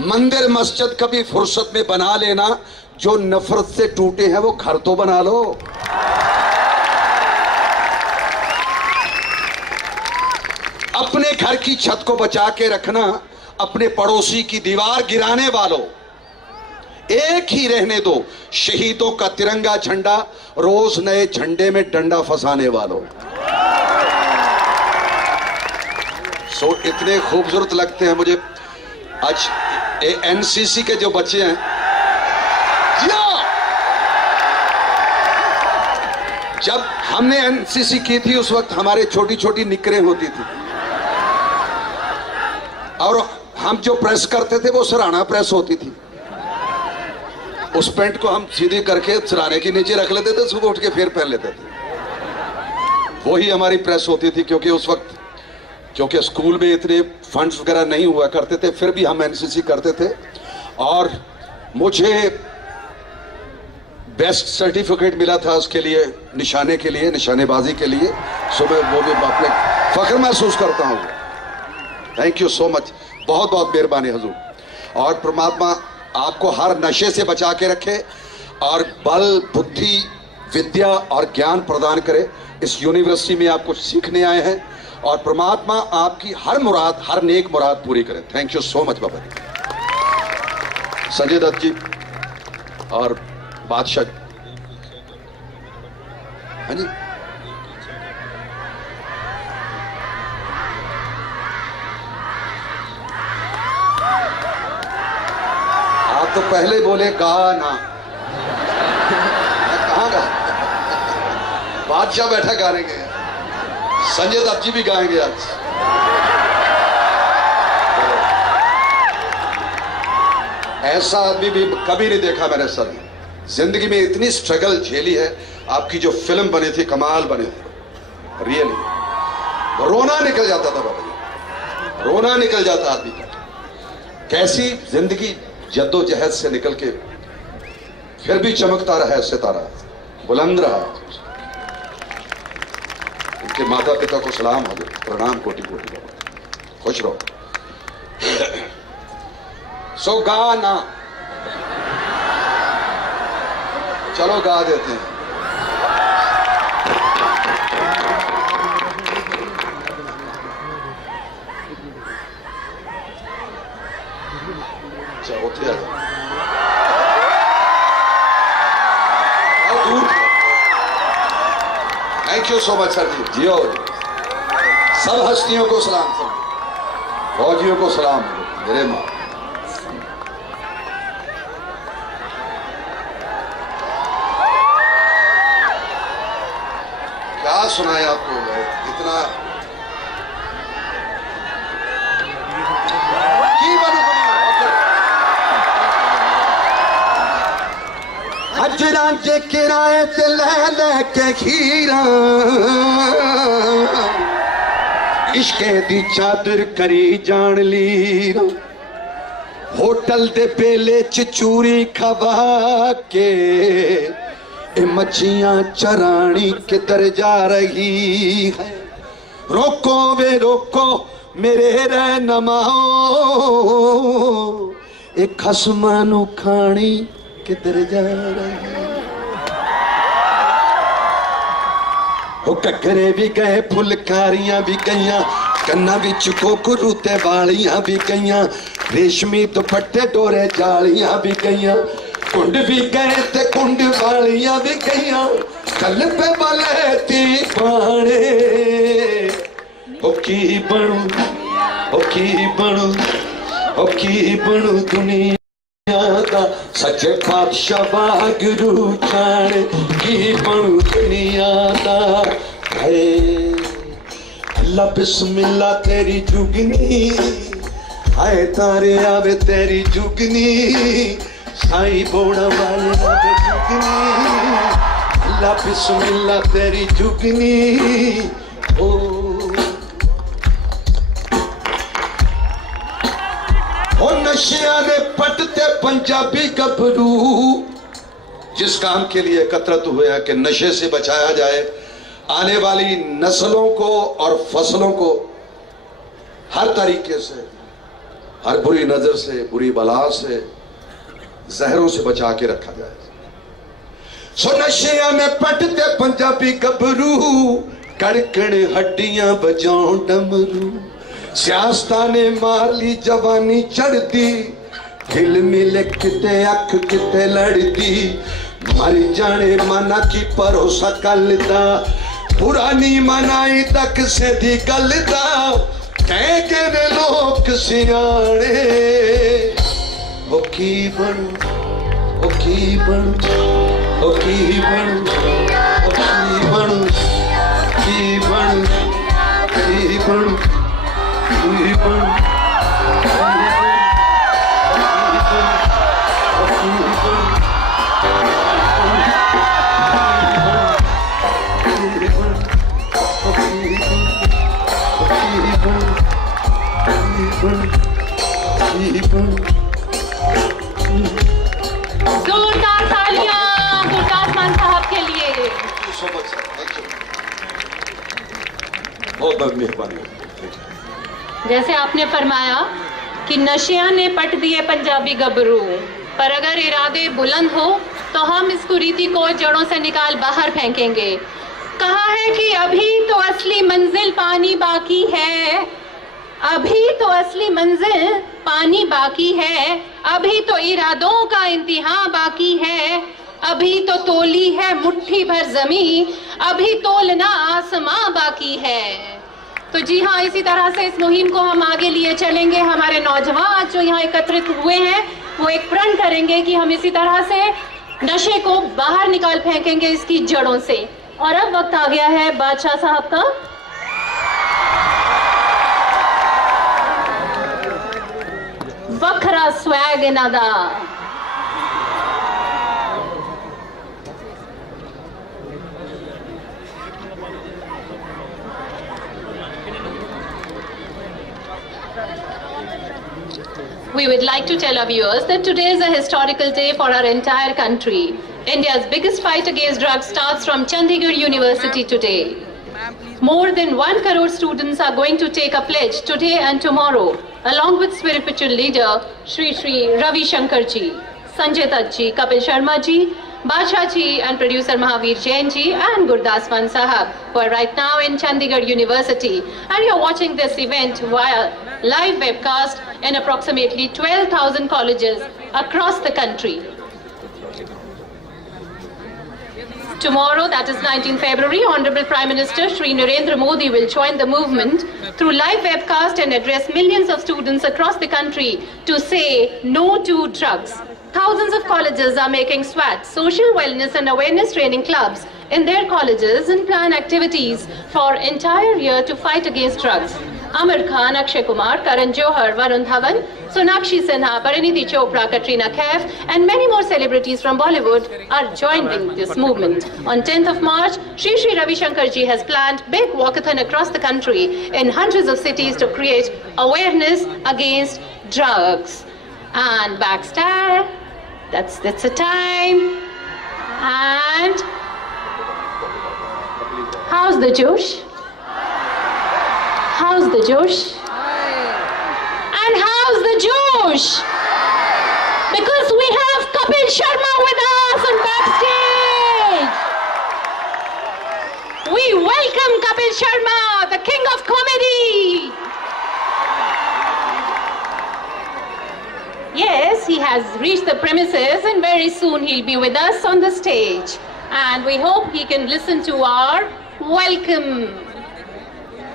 मंदिर मस्जिद कभी फुर्सत में बना लेना, जो नफरत से टूटे हैं वो घर तो बना लो। अपने घर की छत को बचा के रखना, अपने पड़ोसी की दीवार गिराने वालों, एक ही रहने दो शहीदों का तिरंगा झंडा, रोज नए झंडे में डंडा फंसाने वालों। सो इतने खूबसूरत लगते हैं मुझे आज एनसीसी के जो बच्चे हैं। जब हमने एनसीसी की थी उस वक्त हमारे छोटी छोटी निकरें होती थी और हम जो प्रेस करते थे वो सराहना प्रेस होती थी। उस पैंट को हम सीधी करके सराहने के नीचे रख लेते थे, सुबह उठ के फिर पहन लेते थे। वही हमारी प्रेस होती थी, क्योंकि उस वक्त क्योंकि स्कूल में इतने फंड्स वगैरह नहीं हुआ करते थे, फिर भी हम एनसीसी करते थे और मुझे बेस्ट सर्टिफिकेट मिला था उसके लिए, निशाने के लिए, निशानेबाजी के लिए। सो मैं वो भी अपने फख्र महसूस करता हूँ। थैंक यू सो मच, बहुत बहुत मेहरबानी हुजूर। और परमात्मा आपको हर नशे से बचा के रखे और बल, बुद्धि, विद्या और ज्ञान प्रदान करे। इस यूनिवर्सिटी में आप कुछ सीखने आए हैं और परमात्मा आपकी हर मुराद, हर नेक मुराद पूरी करे। थैंक यू सो मच बाबा जी। संजय दत्त जी और बादशाह, हाँ जी, आप तो पहले बोले गाना, कहाँ गा? बादशाह बैठा गाने के, संजय दत्त जी भी गाएंगे आज। ऐसा आदमी भी कभी नहीं देखा मैंने सर। जिंदगी में इतनी स्ट्रगल झेली है। आपकी जो फिल्म बनी थी, कमाल बने थे, रियली रोना निकल जाता था बाबा जी, रोना निकल जाता आदमी का। कैसी जिंदगी जद्दोजहद से निकल के फिर भी चमकता रहा है सितारा, बुलंद रहा। उनके माता पिता को सलाम हो, प्रणाम कोटि कोटि बाबा। खुश रहो। सो गाना, चलो गा देते हैं। उठे दूर। Thank you so much sir ji. जियो, सब हस्तियों को सलाम, सब फौजियों को सलाम मेरे माँ। क्या सुनाए आपको इतना। अज रांझे किराए ते ले के खीरा इश्के दी चादर करी जान ली होटल दे बेले च चूरी खवा के ए मच्छियां चरानी किधर जा रही है रोको वे रोको मेरे रहनुमाओ ए खसमां नू खानी किधर जा रही ओ ककरे भी गए फुलकारियां भी गईयां कन्ना विच कोकरू ते वालियां भी गईयां रेशमी दुपट्टे डोरे जालियां भी गईयां कुंड भी गए ते कुंड वालियां भी गईयां कल पे बलेती पाने ओ की बनू दुनिया दा सच्चे पातशाह वागरू जाने की बनू दुनिया दा है अल्लाह बिस्मिल्लाह तेरी जुगनी आए तारे आवे तेरी जुगनी साई बोड़ा वाले आवे जुगनी अल्लाह बिस्मिल्लाह तेरी जुगनी ओ नशिया ने पटते पंजाबी गभरू जिस काम के लिए एकत्रित हुए हैं कि नशे से बचाया जाए आने वाली नस्लों को और फसलों को हर तरीके से हर बुरी नजर से बुरी बला से जहरों से बचा के रखा जाए सो नशिया में पटते पंजाबी गभरू कड़कड़ हड्डियां बजाओ डमरू सियासता ने मार ली जवानी चढ़ती हिल मिल किते अख किते लड़ती मर जाने मना की भरोसा कलदा पुरानी मनाई तक से दी गलदा कह के ने लोग सियाने ओ की बनू ओ की बनू ओ की बनू ओ की बनू की बनू की बनू जोरदार तालियां गुरदास मान साहब के लिए। बहुत बहुत मेहरबानी। जैसे आपने फरमाया कि नशिया ने पट दिए पंजाबी गबरू, पर अगर इरादे बुलंद हो तो हम इस कुरीति को जड़ों से निकाल बाहर फेंकेंगे। कहा है कि अभी तो असली मंजिल पानी बाकी है, अभी तो असली मंजिल पानी बाकी है, अभी तो इरादों का इंतहा बाकी है, अभी तो तोली है मुट्ठी भर जमी, अभी तोलना आसमां बाकी है। तो जी हाँ, इसी तरह से इस मुहिम को हम आगे लिए चलेंगे। हमारे नौजवान जो यहाँ एकत्रित हुए हैं वो एक प्रण करेंगे कि हम इसी तरह से नशे को बाहर निकाल फेंकेंगे इसकी जड़ों से। और अब वक्त आ गया है बादशाह साहब का। वखरा swag इनादा। We would like to tell our viewers that today is a historical day for our entire country. India's biggest fight against drugs starts from Chandigarh University today. More than 1 crore students are going to take a pledge today and tomorrow, along with spiritual leader Shri Shri Ravi Shankar ji, Sanjay Dutt ji, Kapil Sharma ji, Badshah ji and producer Mahavir Jain ji and Gurdas Maan Sahab, who are right now in Chandigarh University. And you're watching this event via live webcast in approximately 12,000 colleges across the country. Tomorrow, that is 19 February, Honorable Prime Minister Shri Narendra Modi will join the movement through live webcast and address millions of students across the country to say no to drugs. Thousands of colleges are making SWAT, social wellness and awareness training clubs in their colleges and plan activities for entire year to fight against drugs. Amir Khan, Akshay Kumar, Karan Johar, Varun Dhawan, Sonakshi Sinha, Pariniti Chopra, Katrina Kaif, and many more celebrities from Bollywood are joining this movement. On 10th of March, Shri Shri Ravi Shankar ji has planned big walkathon across the country in hundreds of cities to create awareness against drugs. And backstage, that's the time. And how's the Josh? How's the Josh? And how's the Josh? Because we have Kapil Sharma with us on backstage. We welcome Kapil Sharma, the king of comedy. Yes, he has reached the premises and very soon he'll be with us on the stage. And we hope he can listen to our welcome.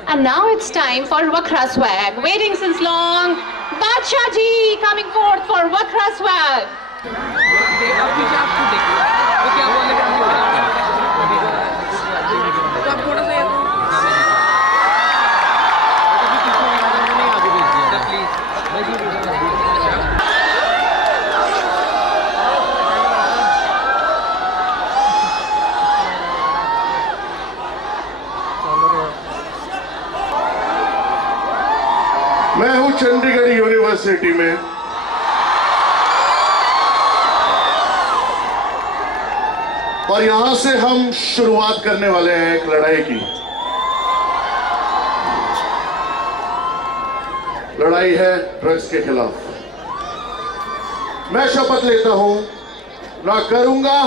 And now it's time for Wakra Swag. Waiting since long, Badshah ji coming forth for Wakra Swag. मैं हूं चंडीगढ़ यूनिवर्सिटी में और यहां से हम शुरुआत करने वाले हैं एक लड़ाई की। लड़ाई है ड्रग्स के खिलाफ। मैं शपथ लेता हूं, ना करूंगा,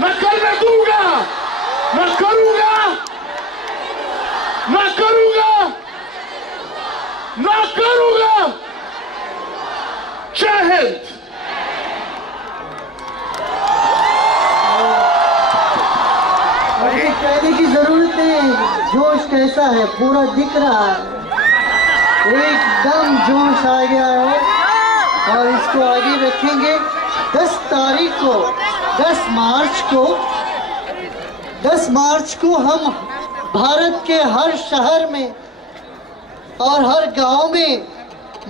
ना करने दूंगा, ना करूंगा, ना करूंगा, ना करूंगा। जय हिंद। अभी कहने की जरूरत नहीं, जोश कैसा है पूरा दिख रहा है, एकदम जोश आ गया है और इसको आगे रखेंगे। 10 तारीख को 10 मार्च को हम भारत के हर शहर में और हर गांव में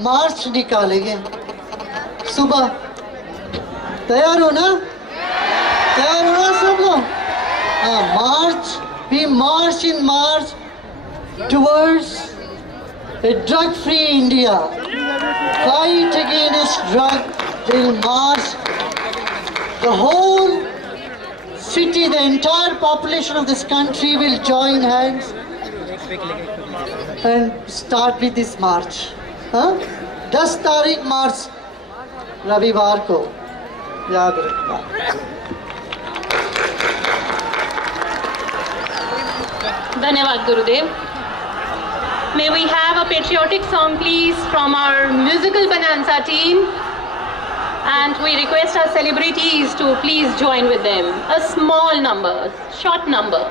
मार्च निकालेंगे। सुबह तैयार हो ना? तैयार हो ना सब लोग? मार्च, we march in March towards a drug-free India. Fight against drug till March. The whole city, the entire population of this country will join hands and start with this march. 10 तारीख मार्च रविवार को याद रखना। धन्यवाद गुरुदेव। May we have a patriotic song please from our musical bonanza team, and we request our celebrities to please join with them. A small number, short number.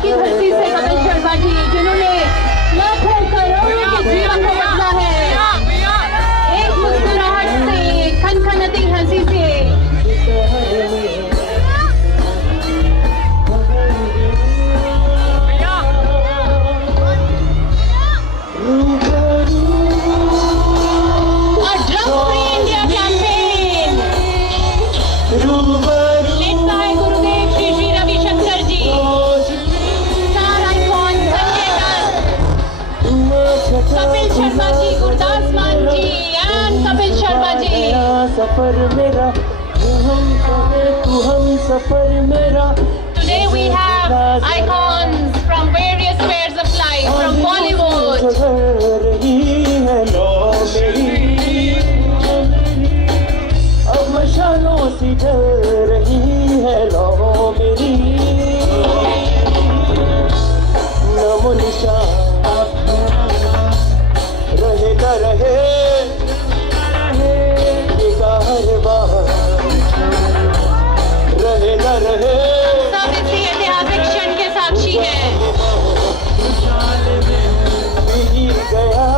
Punjab की धरती से कपिल शर्मा जी, जिन्होंने लाखों करोड़ों के जीवन को बदला है एक मुस्कुराहट से, खनखनाती हंसी से। Today we have icons from various spheres of life, from Bollywood. अब मशालों सी जल रही है लो मेरी, नमो निशान रहे न रहे ये कारवां, रहे न रहे। सब इसी ऐतिहासिक क्षण के साक्षी हैं। गया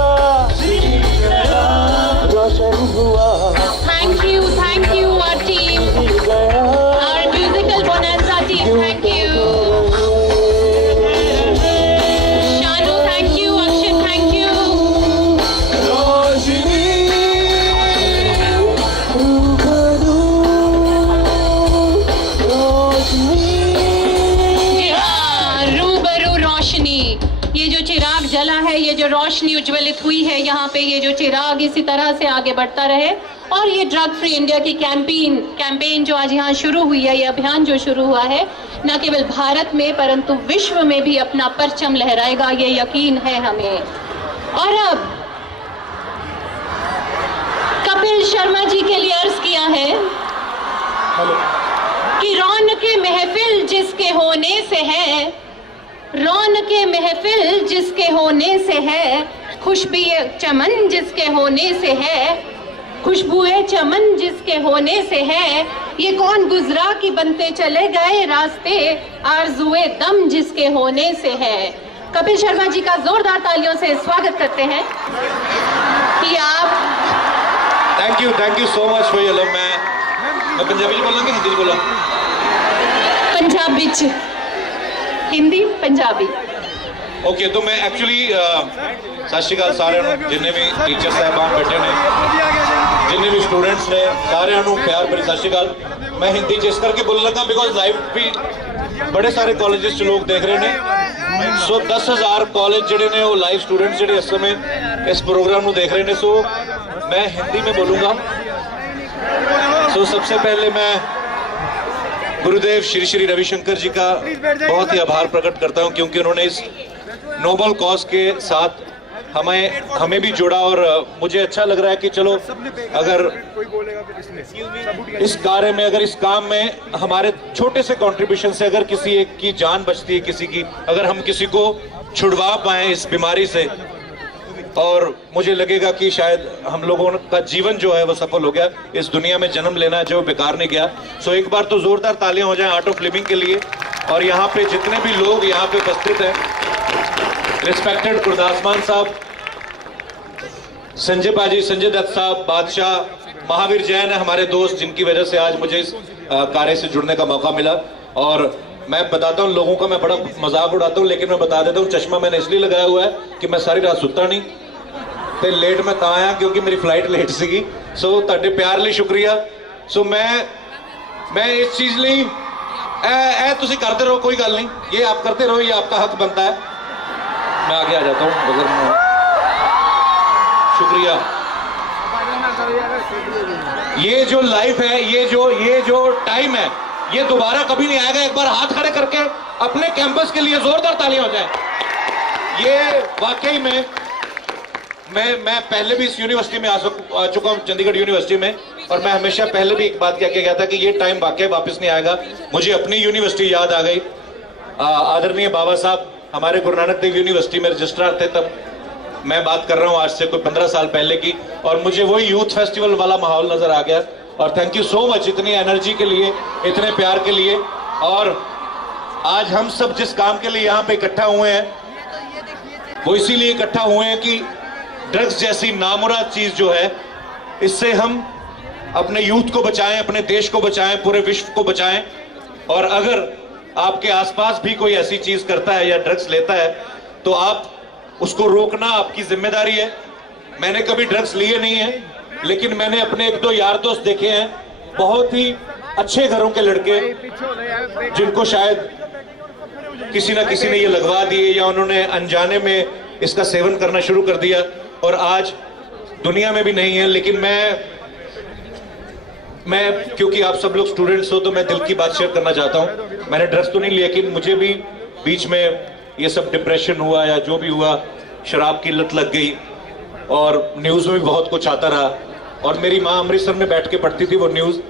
रोशन हुआ। Thank you our team, our musical bonanza team, thank you. Shanu, thank you. Akshat, thank you. जी हाँ, रूबरू रोशनी, ये जो चिराग जला है, ये जो रोशनी उज्ज्वलित हुई है यहाँ पे, ये जो चिराग इसी तरह से आगे बढ़ता रहे। और ये ड्रग फ्री इंडिया की कैंपेन जो आज यहाँ शुरू हुई है, ये अभियान जो शुरू हुआ है, न केवल भारत में परंतु विश्व में भी अपना परचम लहराएगा, ये यकीन है हमें। और अब कपिल शर्मा जी के लिए अर्ज किया है कि रौनके महफिल जिसके होने से है, रौनके महफिल जिसके होने से है, खुशबुए चमन जिसके होने से है, खुशबुए चमन जिसके होने से है, ये कौन गुजरा कि बनते चले गए रास्ते, आरज़ुए दम जिसके होने से है। कपिल शर्मा जी का जोरदार तालियों से स्वागत करते हैं कि आप। Thank you so much for your love. मैं पंजाबी बोलना कि हिंदी बोला? पंजाबी च, हिंदी पंजाबी। ओके, तो मैं एक्चुअली सत श्री अकाल सारे जिन्ने भी टीचर साहबान बैठे ने, जिन्ने भी स्टूडेंट्स ने, सारे प्यार भरी सत श्री अकाल। मैं हिंदी च इस करके बोलने लगा बिकॉज लाइव भी बड़े सारे कॉलेजेस च लोग देख रहे हैं। सो 10,000 कॉलेज जिहड़े ने वो लाइव स्टूडेंट्स जिहड़े इस समय इस प्रोग्राम को देख रहे हैं। सो मैं हिंदी में बोलूँगा। सो सबसे पहले मैं गुरुदेव श्री श्री रविशंकर जी का बहुत ही आभार प्रकट करता हूं, क्योंकि उन्होंने इस नोबल कॉज के साथ हमें भी जोड़ा। और मुझे अच्छा लग रहा है कि चलो अगर इस कार्य में, अगर इस काम में हमारे छोटे से कंट्रीब्यूशन से अगर किसी एक की जान बचती है, किसी की, अगर हम किसी को छुड़वा पाए इस बीमारी से, और मुझे लगेगा कि शायद हम लोगों का जीवन जो है वो सफल हो गया। इस दुनिया में जन्म लेना जो बेकार नहीं गया। सो एक बार तो जोरदार तालियां हो जाएं आर्ट ऑफ लिविंग के लिए। और यहाँ पे जितने भी लोग यहाँ पे उपस्थित हैं, रिस्पेक्टेड गुरदास मान साहब, संजय पाजी, संजय दत्त साहब, बादशाह, महावीर जैन है हमारे दोस्त, जिनकी वजह से आज मुझे इस कार्य से जुड़ने का मौका मिला। और मैं बताता हूँ लोगों का, मैं बड़ा मजाक उड़ाता हूँ, लेकिन मैं बता देता हूँ, चश्मा मैंने इसलिए लगाया हुआ है कि मैं सारी रात सुता नहीं ते लेट मैं तां आया क्योंकि मेरी फ्लाइट लेट सीगी। सो तुहाडे प्यार लिए शुक्रिया। सो मैं इस चीज ਲਈ तुसी करते रहो, कोई गल नहीं, ये आप करते रहो, ये आपका हक बनता है। मैं आगे आ जाता हूँ अगर मैं, शुक्रिया। ये जो लाइफ है, ये जो टाइम है, ये दोबारा कभी नहीं आएगा। एक बार हाथ खड़े करके अपने कैंपस के लिए जोरदार तालियां हो जाए। ये वाकई में मैं पहले भी इस यूनिवर्सिटी में आ चुका हूं, चंडीगढ़ यूनिवर्सिटी में, और मैं हमेशा पहले भी एक बात कह के गया था कि ये टाइम वाकई वापस नहीं आएगा। मुझे अपनी यूनिवर्सिटी याद आ गई। आदरणीय बाबा साहब हमारे गुरु नानक देव यूनिवर्सिटी में रजिस्ट्रार थे, तब मैं बात कर रहा हूँ आज से कोई 15 साल पहले की, और मुझे वही यूथ फेस्टिवल वाला माहौल नजर आ गया। और थैंक यू सो मच इतनी एनर्जी के लिए, इतने प्यार के लिए। और आज हम सब जिस काम के लिए यहाँ पे इकट्ठा हुए हैं वो इसीलिए इकट्ठा हुए हैं कि ड्रग्स जैसी नामुराद चीज जो है इससे हम अपने यूथ को बचाएं, अपने देश को बचाएं, पूरे विश्व को बचाएं। और अगर आपके आसपास भी कोई ऐसी चीज करता है या ड्रग्स लेता है तो आप उसको रोकना आपकी जिम्मेदारी है। मैंने कभी ड्रग्स लिए नहीं है, लेकिन मैंने अपने एक दो यार दोस्त देखे हैं, बहुत ही अच्छे घरों के लड़के, जिनको शायद किसी ना किसी ने ये लगवा दिए या उन्होंने अनजाने में इसका सेवन करना शुरू कर दिया और आज दुनिया में भी नहीं है। लेकिन मैं क्योंकि आप सब लोग स्टूडेंट्स हो तो मैं दिल की बात शेयर करना चाहता हूं। मैंने ड्रग्स तो नहीं लिया, लेकिन मुझे भी बीच में ये सब डिप्रेशन हुआ या जो भी हुआ, शराब की लत लग गई और न्यूज में भी बहुत कुछ आता रहा। और मेरी माँ अमृतसर में बैठ के पढ़ती थी वो न्यूज,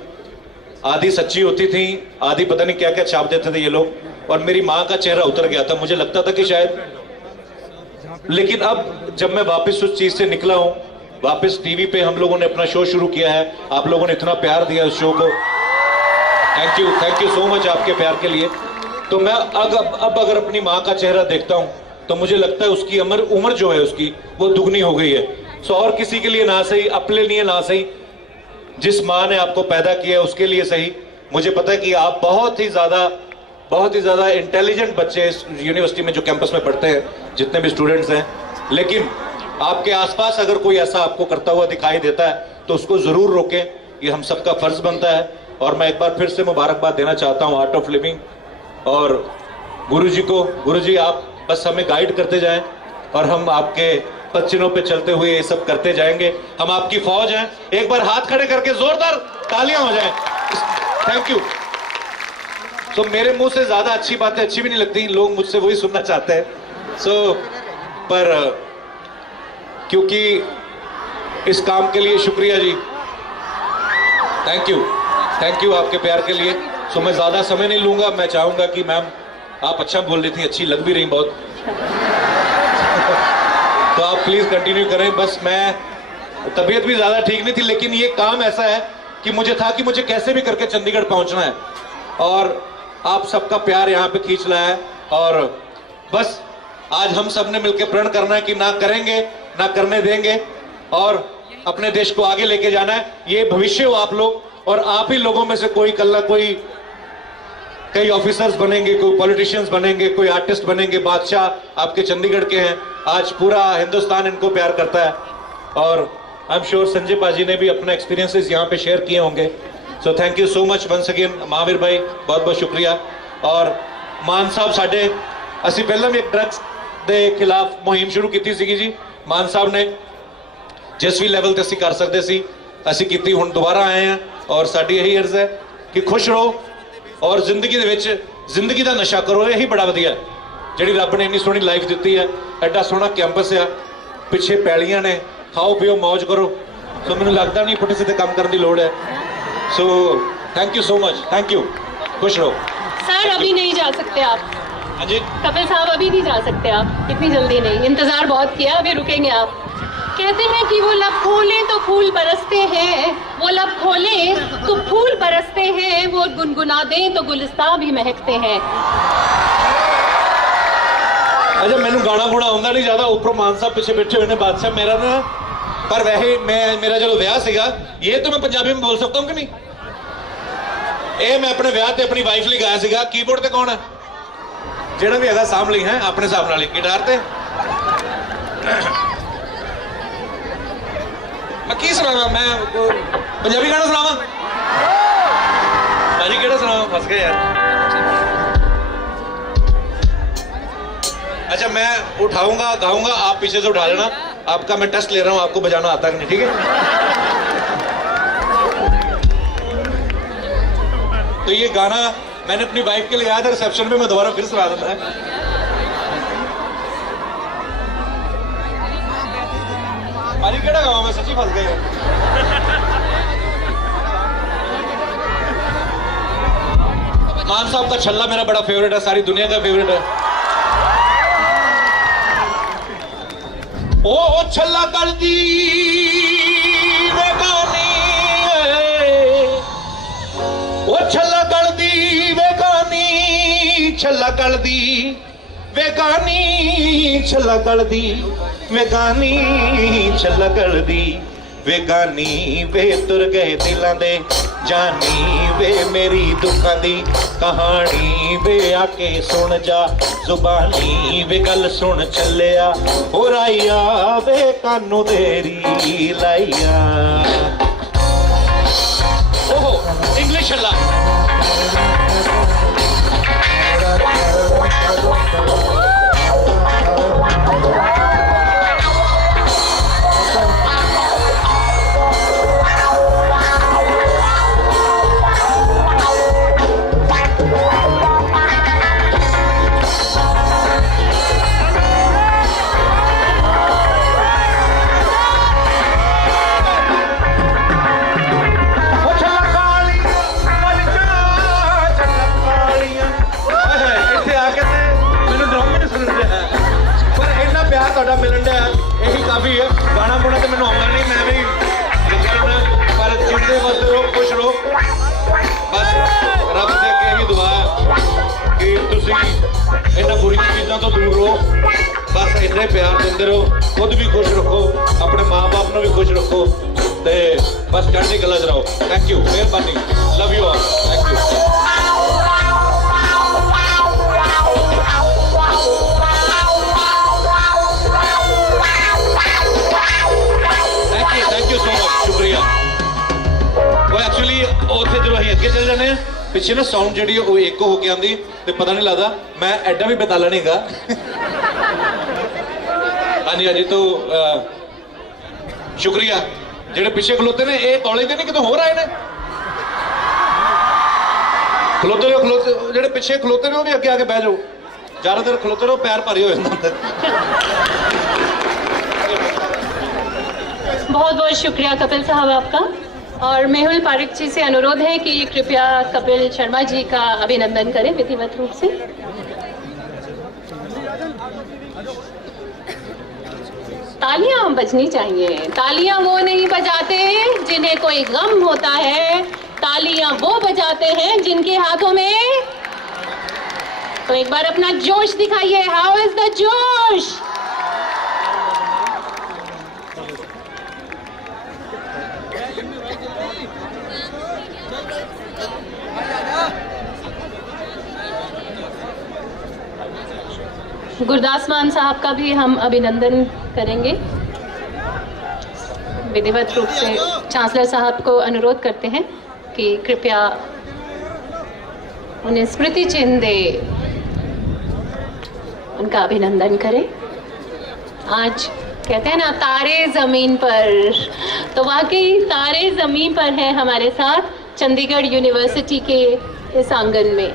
आधी सच्ची होती थी, आधी पता नहीं क्या क्या छाप देते थे ये लोग, और मेरी माँ का चेहरा उतर गया था। मुझे लगता था कि शायद, लेकिन अब जब मैं वापस उस चीज से निकला हूं, वापस टीवी पे हम लोगों ने अपना शो शुरू किया है, आप लोगों ने इतना प्यार दिया उस शो को, थैंक यू सो मच आपके प्यार के लिए। तो मैं अब अगर अपनी माँ का चेहरा देखता हूं तो मुझे लगता है उसकी उम्र जो है उसकी वो दुगनी हो गई है। सो और किसी के लिए ना सही, अपने लिए ना सही, जिस माँ ने आपको पैदा किया है उसके लिए सही। मुझे पता है कि आप बहुत ही ज्यादा इंटेलिजेंट बच्चे इस यूनिवर्सिटी में जो कैंपस में पढ़ते हैं, जितने भी स्टूडेंट्स हैं, लेकिन आपके आसपास अगर कोई ऐसा आपको करता हुआ दिखाई देता है तो उसको जरूर रोकें, ये हम सबका फर्ज बनता है। और मैं एक बार फिर से मुबारकबाद देना चाहता हूं आर्ट ऑफ लिविंग और गुरुजी को। गुरुजी आप बस हमें गाइड करते जाएं और हम आपके पच्चिनों पे चलते हुए ये सब करते जाएंगे। हम आपकी फौज हैं। एक बार हाथ खड़े करके जोरदार तालियां हो जाएं। Thank you. तो मेरे मुंह से ज्यादा अच्छी बातें अच्छी भी नहीं लगती, लोग मुझसे वही सुनना चाहते हैं। पर क्योंकि इस काम के लिए शुक्रिया जी, थैंक यू आपके प्यार के लिए। सो मैं ज्यादा समय नहीं लूंगा। मैं चाहूंगा कि मैम आप अच्छा बोल रही थी, अच्छी लग भी रही बहुत तो आप प्लीज कंटिन्यू करें। बस मैं, तबीयत भी ज्यादा ठीक नहीं थी, लेकिन ये काम ऐसा है कि मुझे था कि मुझे कैसे भी करके चंडीगढ़ पहुंचना है और आप सबका प्यार यहाँ पे खींच लाया है। और बस आज हम सब ने मिलकर प्रण करना है कि ना करेंगे ना करने देंगे और अपने देश को आगे लेके जाना है। ये भविष्य हो आप लोग, और आप ही लोगों में से कोई कल ना कोई, कई ऑफिसर्स बनेंगे, कोई पॉलिटिशियंस बनेंगे, कोई आर्टिस्ट बनेंगे। बादशाह आपके चंडीगढ़ के हैं, आज पूरा हिंदुस्तान इनको प्यार करता है। और आई एम श्योर संजय पाजी ने भी अपने एक्सपीरियंसेस यहाँ पे शेयर किए होंगे। So thank you so much once again Mahavir भाई, बहुत बहुत शुक्रिया। और मान साहब साडे, ਅਸੀਂ ਪਹਿਲਾਂ ਵੀ ड्रग्स ਦੇ खिलाफ मुहिम शुरू की ਸੀਗੀ जी। मान साहब ने जिस भी लैवल ਤੇ ਅਸੀਂ कर सकते ਸੀ ਅਸੀਂ ਕੀਤੀ, ਹੁਣ ਦੁਬਾਰਾ ਆਏ हैं और ਸਾਡੀ ਇਹੀ अर्ज है कि खुश रहो और जिंदगी ਦੇ ਵਿੱਚ ਜ਼ਿੰਦਗੀ ਦਾ ਨਸ਼ਾ ਕਰੋ। ਇਹੀ ਬੜਾ ਵਧੀਆ ਜਿਹੜੀ ਰੱਬ ਨੇ ਇੰਨੀ ਸੋਹਣੀ ਲਾਈਫ ਦਿੱਤੀ ਹੈ, ਐਡਾ ਸੋਹਣਾ ਕੈਂਪਸ ਆ, ਪਿੱਛੇ ਪੈਲੀਆਂ ਨੇ, ਖਾਓ ਪੀਓ ਮौज करो। सो ਮੈਨੂੰ ਲੱਗਦਾ ਨਹੀਂ ਪੁੱਠੇ ਸਿੱਧੇ ਕੰਮ ਕਰਨ ਦੀ ਲੋੜ है। सो thank you so much, thank you, खुश रहो। सर अभी नहीं जा सकते आप। हाँ जी कपिल साहब, अभी नहीं जा सकते आप, इतनी जल्दी नहीं, इंतजार बहुत किया, अभी रुकेंगे आप। कहते हैं कि वो लब खोलें तो फूल बरसते हैं, वो लब खोलें तो फूल बरसते हैं, वो गुनगुना दें तो गुलिस्तां भी महकते हैं। अच्छा मैंने गाना गुना आਉਂਦਾ नहीं ज्यादा, ऊपर मान साहब पीछे बैठे हुए ने, बादशाह मेरा ना, पर वैसे मेरा जो ब्याह सीगा, ये तो मैं पंजाबी में बोल सकता हूँ कि नहीं? ये मैं अपने ब्याह ते अपनी वाइफ ਲਈ गाया सीगा। कीबोर्ड ते कौन है? ਜਿਹੜਾ ਵੀ ਹੈਗਾ ਸਾਂਭ ਲਈ ਹੈ ਆਪਣੇ ਹਿਸਾਬ ਨਾਲ ਹੀ। गिटार ਤੇ मैं की सुनावा, मैं पंजाबी गाना सुनावा भाजी? केड़ा सुनावा? फंस गए यार। अच्छा मैं उठाऊंगा गाऊंगा, आप पीछे से उठा लेना। आपका मैं टेस्ट ले रहा हूं, आपको बजाना आता कि नहीं, ठीक है? तो ये गाना मैंने अपनी वाइफ के लिए गाया था रिसेप्शन में, मैं दोबारा फिर सुना देता है। भाजी केड़ा गावा? मैं सच्ची फंस गई। मान साहब का छल्ला मेरा बड़ा फेवरेट है, सारी दुनिया का फेवरेट है। ओ छल्ला कर दी बेगानी, ओ छल्ला कर दी बेगानी, छल्ला गलदी वेगानी छल्ला गलदी वेगानी छल्ला गलदी वेगानी वे तुर गए दिलां दे जानी वे मेरी दुखां दी कहानी वे आके सुन जा जुबानी वे गल सुन चलिया हो राइया वे कानू तेरी लाइया। ओहो इंग्लिश अल्लाह मिलन है यही काफी है। गाना गुना तो मैंने आंदा नहीं, मैं भी पर जिंदे बस रहो खुश रहो बस। रब से अगे यही दुआ है कि तुसी इन्हां बुरी चीज़ों तो दूर रहो, बस इन्ने प्यार देंदे रहो, खुद भी खुश रखो, अपने माँ बाप को भी खुश रखो ते बस चढ़ती कला च रहो। थैंक यू, मेहरबानी, love you all, thank you. Thank you so much, शुक्रिया। वो एक्चुअली उत्थे जो अं अगे चल जाने पिछे ना साउंड जी वो एक होके आती तो पता नहीं लगता, मैं एडा भी बताला नहीं गा। हाँ जी हाँ जी, तो शुक्रिया। जेडे पिछे खलोते ने ये कॉलेज के नहीं कितों होर आए ने, खलोते जेडे पिछे खलोते ने वो भी अगे आके बह जाओ, ज्यादा देर खलोते रहो पैर भारी हो जाता। बहुत बहुत शुक्रिया कपिल साहब आपका। और मेहुल पारिक जी से अनुरोध है कि कृपया कपिल शर्मा जी का अभिनंदन करें विधिवत रूप से। तालियां बजनी चाहिए। तालियां वो नहीं बजाते जिन्हें कोई गम होता है, तालियां वो बजाते हैं जिनके हाथों में। तो एक बार अपना जोश दिखाइए। हाउ इज द जोश? गुरदास मान साहब का भी हम अभिनंदन करेंगे। विधिवत रूप से चांसलर साहब को अनुरोध करते हैं कि कृपया उन्हें स्मृति चिन्ह दे, उनका अभिनंदन करें। आज कहते हैं ना तारे जमीन पर, तो वाकई तारे जमीन पर हैं हमारे साथ चंडीगढ़ यूनिवर्सिटी के इस आंगन में।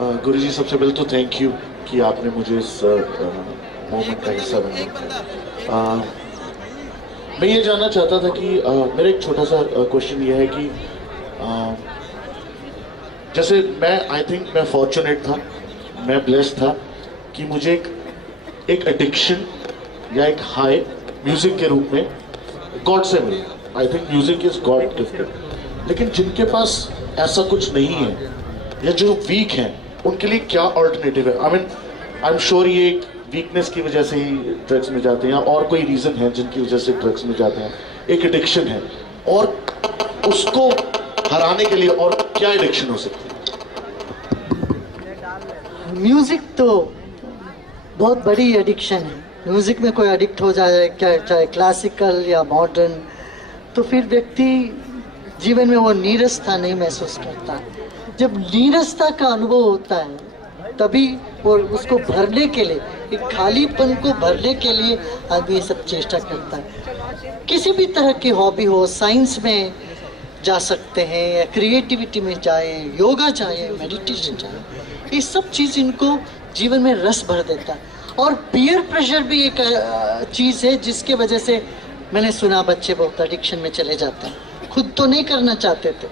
गुरुजी, सबसे पहले तो थैंक यू कि आपने मुझे इस मोमेंट का हिस्सा बनाया। मैं ये जानना चाहता था कि मेरा एक छोटा सा क्वेश्चन ये है कि जैसे मैं आई थिंक मैं फॉर्चुनेट था, मैं ब्लेस्ड था कि मुझे एक एडिक्शन या एक हाई म्यूजिक के रूप में गॉड से मिला। I think music is God gifted. लेकिन जिनके पास ऐसा कुछ नहीं है या जो वीक हैं उनके लिए क्या अल्टरनेटिव है? आई एम श्योर ये एक वीकनेस की वजह से ही ड्रग्स में जाते हैं और कोई रीज़न है जिनकी वजह से ड्रग्स में जाते हैं, एक एडिक्शन है, और उसको हराने के लिए और क्या एडिक्शन हो सकती है? म्यूजिक तो बहुत बड़ी एडिक्शन है। म्यूजिक में कोई एडिक्ट हो जाए, क्या चाहे क्लासिकल या मॉडर्न, तो फिर व्यक्ति जीवन में वो नीरसता नहीं महसूस करता। जब नीरसता का अनुभव होता है तभी वो उसको भरने के लिए, एक खालीपन को भरने के लिए आदमी ये सब चेष्टा करता है। किसी भी तरह की हॉबी हो, साइंस में जा सकते हैं या क्रिएटिविटी में जाए, योगा चाहे, मेडिटेशन चाहे, ये सब चीज़ इनको जीवन में रस भर देता है। और पीयर प्रेशर भी एक चीज़ है जिसके वजह से मैंने सुना बच्चे बहुत एडिक्शन में चले जाते हैं। खुद तो नहीं करना चाहते थे,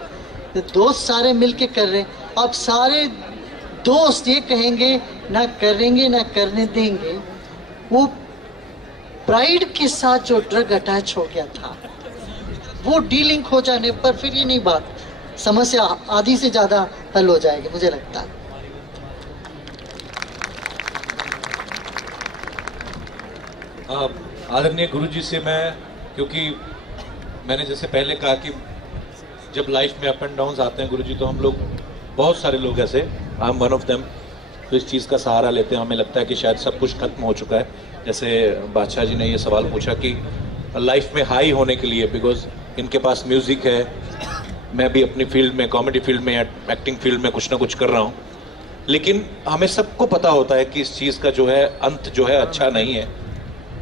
दोस्त सारे मिलके कर रहे हैं। अब सारे दोस्त ये कहेंगे ना करेंगे ना करने देंगे। वो प्राइड के साथ जो ड्रग अटैच हो गया था वो डीलिंक हो जाने पर फिर ये नहीं बात, समस्या आधी से ज़्यादा हल हो जाएगी मुझे लगता है। आदरणीय गुरुजी से मैं, क्योंकि मैंने जैसे पहले कहा कि जब लाइफ में अप एंड डाउन्स आते हैं गुरुजी, तो हम लोग बहुत सारे लोग ऐसे, I am one of them, तो इस चीज़ का सहारा लेते हैं। हमें लगता है कि शायद सब कुछ खत्म हो चुका है। जैसे बादशाह जी ने ये सवाल पूछा कि लाइफ में हाई होने के लिए, बिकॉज इनके पास म्यूज़िक है, मैं भी अपनी फील्ड में, कॉमेडी फील्ड में, एक्टिंग फील्ड में कुछ ना कुछ कर रहा हूँ, लेकिन हमें सबको पता होता है कि इस चीज़ का जो है अंत जो है अच्छा नहीं है।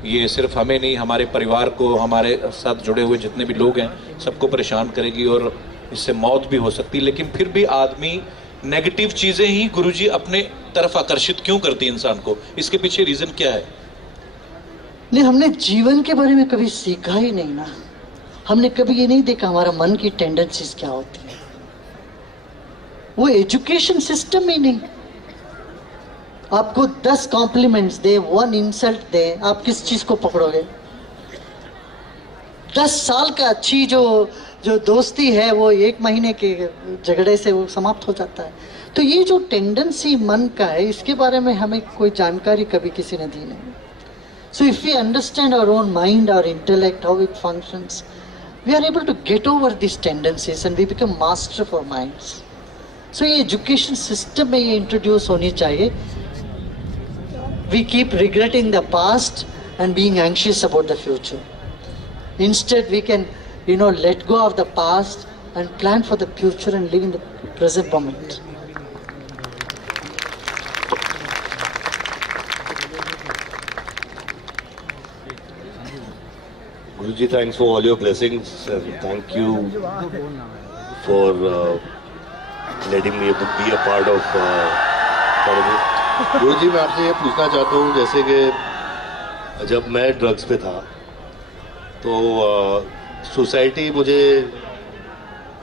ये सिर्फ हमें नहीं, हमारे परिवार को, हमारे साथ जुड़े हुए जितने भी लोग हैं, सबको परेशान करेगी और इससे मौत भी हो सकती है। लेकिन फिर भी आदमी नेगेटिव चीज़ें ही गुरुजी अपने तरफ आकर्षित क्यों करती है इंसान को? इसके पीछे रीज़न क्या है? नहीं, हमने जीवन के बारे में कभी सीखा ही नहीं ना। हमने कभी ये नहीं देखा हमारा मन की टेंडेंसीज क्या होती है। वो एजुकेशन सिस्टम में नहीं। आपको 10 कॉम्प्लीमेंट्स दे, 1 इंसल्ट दे, आप किस चीज को पकड़ोगे? 10 साल का अच्छी जो दोस्ती है वो 1 महीने के झगड़े से वो समाप्त हो जाता है। तो ये जो टेंडेंसी मन का है, इसके बारे में हमें कोई जानकारी कभी किसी ने दी नहीं। So if we understand our own mind, our intellect, how it functions, we are able to get over these tendencies and we become master of our minds. So ये education system में ये introduce होनी चाहिए. We keep regretting the past and being anxious about the future. Instead we can, let go of the past and plan for the future and live in the present moment. Guruji, thanks for all your blessings and thank you for letting me be a part of गुरुजी, मैं आपसे ये पूछना चाहता हूँ, जैसे कि जब मैं ड्रग्स पे था तो सोसाइटी मुझे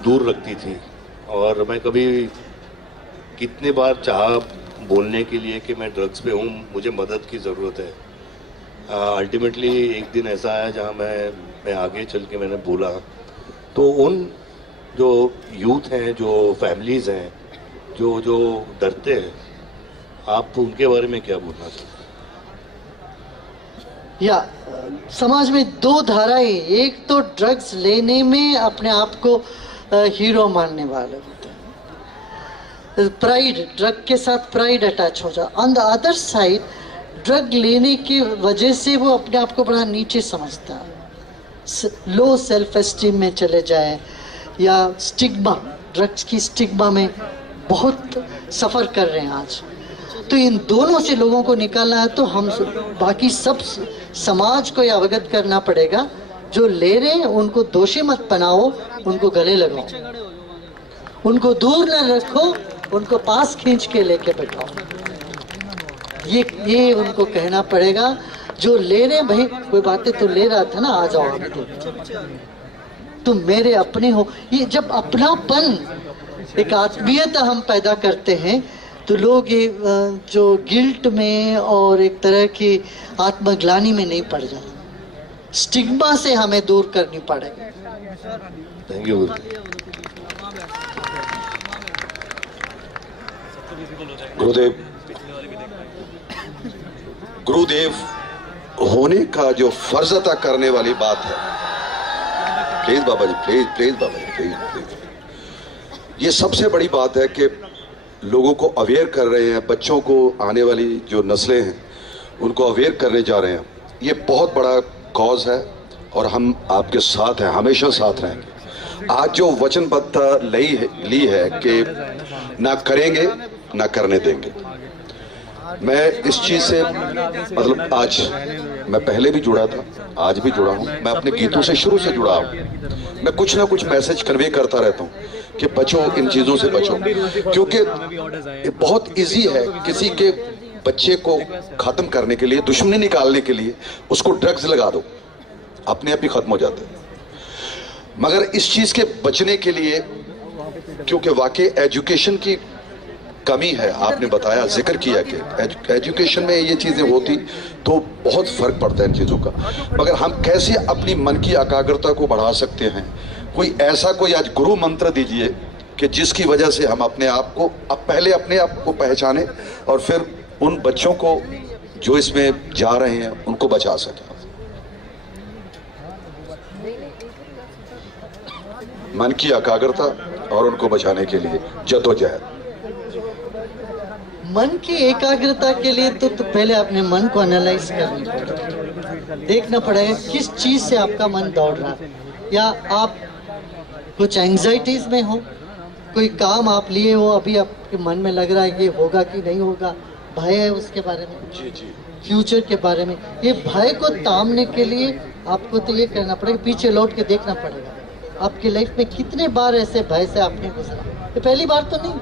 दूर रखती थी और मैं कभी कितने बार चाहा बोलने के लिए कि मैं ड्रग्स पे हूँ, मुझे मदद की ज़रूरत है। अल्टीमेटली एक दिन ऐसा आया जहाँ मैं आगे चल के मैंने बोला, तो उन जो यूथ हैं, जो फैमिलीज़ हैं, जो डरते हैं, आप उनके बारे में क्या बोलना चाहते हैं? समाज में 2 धाराएं, एक तो ड्रग्स लेने में अपने आप को हीरो मानने वाले होते हैं, प्राइड, ड्रग के साथ प्राइड अटैच हो जाए। On the other side, drug लेने की वजह से वो अपने आप को बड़ा नीचे समझता है, लो सेल्फ एस्टीम में चले जाए, या स्टिग्मा, ड्रग्स की स्टिग्मा में बहुत सफ़र कर रहे हैं आज। तो इन दोनों से लोगों को निकालना है, तो हम बाकी सब समाज को यह अवगत करना पड़ेगा, जो ले रहे हैं उनको दोषी मत बनाओ, उनको गले लगाओ, उनको दूर न रखो, उनको पास खींच के लेके बैठाओ। ये उनको कहना पड़ेगा। जो ले रहे, भाई कोई बातें तो ले रहा था ना, आ जाओ अभी तुम मेरे अपने हो। ये जब अपनापन, एक आत्मीयता हम पैदा करते हैं, तो लोग ये जो गिल्ट में और एक तरह की आत्मग्लानि में नहीं पड़ जाते। स्टिग्मा से हमें दूर करनी पड़ेगी। Thank you. गुरुदेव होने का जो फर्ज अदा करने वाली बात है, please Baba ji, please Baba ji, please. ये सबसे बड़ी बात है कि लोगों को अवेयर कर रहे हैं, बच्चों को, आने वाली जो नस्लें हैं उनको अवेयर करने जा रहे हैं। ये बहुत बड़ा कॉज है और हम आपके साथ हैं, हमेशा साथ रहेंगे। आज जो वचनबद्धता ली है कि ना करेंगे ना करने देंगे, मैं इस चीज़ से मतलब आज मैं पहले भी जुड़ा था, आज भी जुड़ा हूँ, मैं अपने गीतों से शुरू से जुड़ा हूँ। मैं कुछ ना कुछ मैसेज कन्वे करता रहता हूँ कि बचो, इन चीज़ों से बचो, क्योंकि ये बहुत इजी है किसी के बच्चे को ख़त्म करने के लिए, दुश्मनी निकालने के लिए उसको ड्रग्स लगा दो, अपने आप ही ख़त्म हो जाता है। मगर इस चीज़ के बचने के लिए, क्योंकि वाकई एजुकेशन की कमी है, आपने बताया, जिक्र किया कि एजुकेशन में ये चीज़ें होती तो बहुत फ़र्क पड़ता है इन चीज़ों का। मगर हम कैसे अपनी मन की एकाग्रता को बढ़ा सकते हैं? कोई आज गुरु मंत्र दीजिए कि जिसकी वजह से हम अपने आप को, अब पहले अपने आप को पहचाने और फिर उन बच्चों को जो इसमें जा रहे हैं उनको बचा सकें। मन की एकाग्रता और उनको बचाने के लिए जद्दोजहद। मन की एकाग्रता के लिए तो पहले अपने मन को एनालाइज करनी पड़ेगा, देखना पड़ेगा किस चीज से आपका मन दौड़ रहा है, या आप कुछ एंजाइटीज में हो, कोई काम आप लिए हो, अभी आपके मन में लग रहा है कि होगा कि नहीं होगा, भय है उसके बारे में, फ्यूचर के बारे में। ये भय को तामने के लिए आपको तो ये करना पड़ेगा, पीछे लौट के देखना पड़ेगा आपकी लाइफ में कितने बार ऐसे भय से आपने गुजरा। ये पहली बार तो नहीं,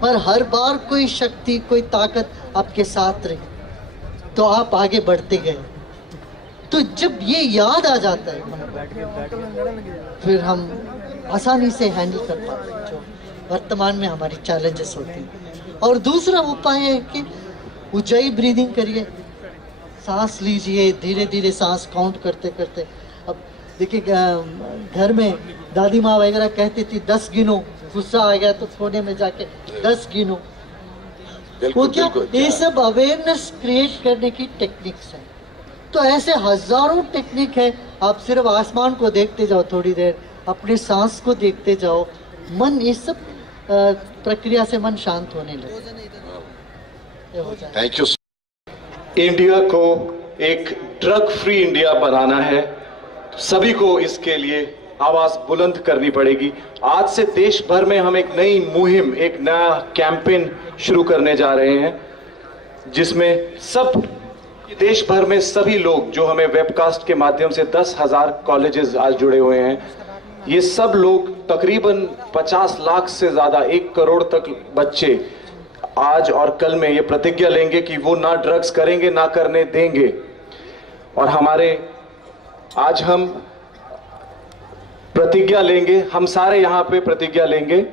पर हर बार कोई शक्ति, कोई ताकत आपके साथ रही तो आप आगे बढ़ते गए। तो जब ये याद आ जाता है फिर हम आसानी से हैंडल कर पाते हैं जो वर्तमान में हमारी चैलेंजेस होती हैं। और दूसरा उपाय है कि ऊंचाई ब्रीदिंग करिए, सांस लीजिए, धीरे धीरे सांस काउंट करते करते। अब देखिए घर में दादी माँ वगैरह कहती थी 10 गिनो, गुस्सा आ गया तो सोने में जाके 10 गिनो। वो क्या, ये सब अवेयरनेस क्रिएट करने की टेक्निक्स हैं। तो ऐसे हजारों टेक्निक है। आप सिर्फ आसमान को देखते जाओ थोड़ी देर, अपने सांस को देखते जाओ, मन ये सब प्रक्रिया से मन शांत होने लगे। Thank you. इंडिया को एक ड्रग फ्री इंडिया बनाना है, सभी को इसके लिए आवाज बुलंद करनी पड़ेगी। आज से देश भर में हम एक नई मुहिम, एक नया कैंपेन शुरू करने जा रहे हैं, जिसमें सब देश भर में सभी लोग जो हमें वेबकास्ट के माध्यम से 10,000 कॉलेजेस आज जुड़े हुए हैं, ये सब लोग तकरीबन 50 लाख से ज्यादा 1 करोड़ तक बच्चे आज और कल में ये प्रतिज्ञा लेंगे कि वो ना ड्रग्स करेंगे, ना करने देंगे। और हमारे आज हम प्रतिज्ञा लेंगे, हम सारे यहां पे प्रतिज्ञा लेंगे,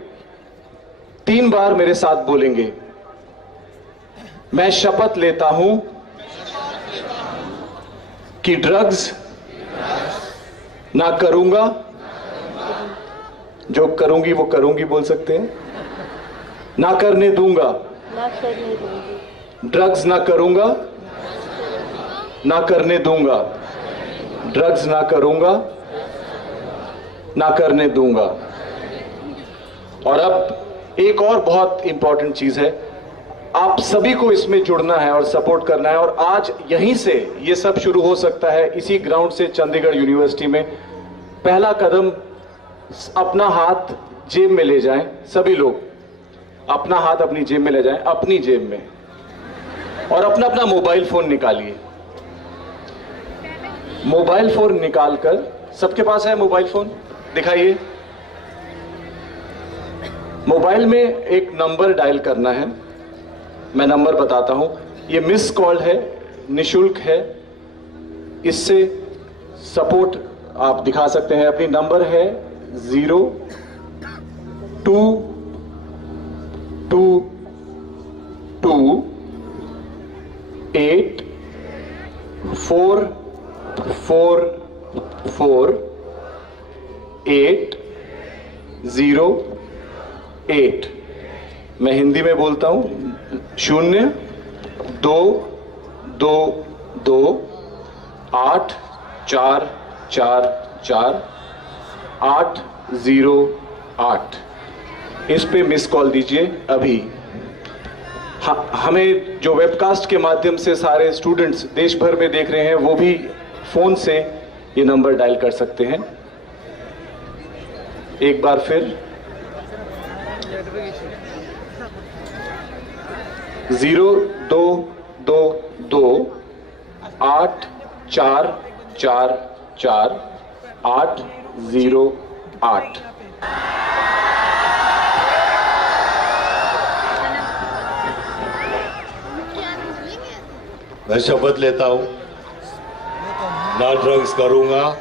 3 बार मेरे साथ बोलेंगे। मैं शपथ लेता हूं कि ड्रग्स ना करूंगा, जो करूंगी वो करूंगी बोल सकते हैं, ना करने दूंगा, ड्रग्स ना करूंगा, ना करने दूंगा, ड्रग्स ना करूंगा, ना करने दूंगा। और अब एक और बहुत इंपॉर्टेंट चीज है, आप सभी को इसमें जुड़ना है और सपोर्ट करना है। और आज यहीं से ये सब शुरू हो सकता है, इसी ग्राउंड से चंडीगढ़ यूनिवर्सिटी में। पहला कदम, अपना हाथ जेब में ले जाएं, सभी लोग अपना हाथ अपनी जेब में ले जाएं, अपनी जेब में, और अपना अपना मोबाइल फोन निकालिए। मोबाइल फोन निकालकर, सबके पास है मोबाइल फोन, दिखाइए। मोबाइल में एक नंबर डायल करना है, मैं नंबर बताता हूं, ये मिस कॉल है, निशुल्क है, इससे सपोर्ट आप दिखा सकते हैं। अपनी नंबर है 0228444808। मैं हिंदी में बोलता हूं, 022284448808। इस पे मिस कॉल दीजिए अभी। हमें जो वेबकास्ट के माध्यम से सारे स्टूडेंट्स देश भर में देख रहे हैं, वो भी फोन से ये नंबर डायल कर सकते हैं। एक बार फिर 022284448808। मैं शपथ लेता हूं, ना ड्रग्स करूंगा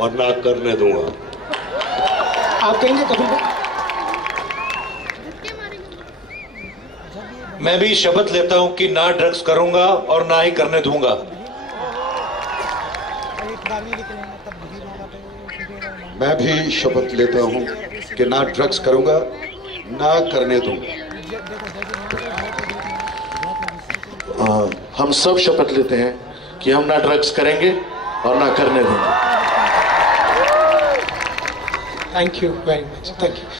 और ना करने दूंगा। आप कहेंगे कपिल भाई? मैं भी शपथ लेता हूं कि ना ड्रग्स करूंगा और ना ही करने दूंगा। मैं भी शपथ लेता हूं कि ना ड्रग्स करूंगा, ना करने दूंगा। हम सब शपथ लेते हैं कि हम ना ड्रग्स करेंगे और ना करने देंगे। Thank you very much, thank you.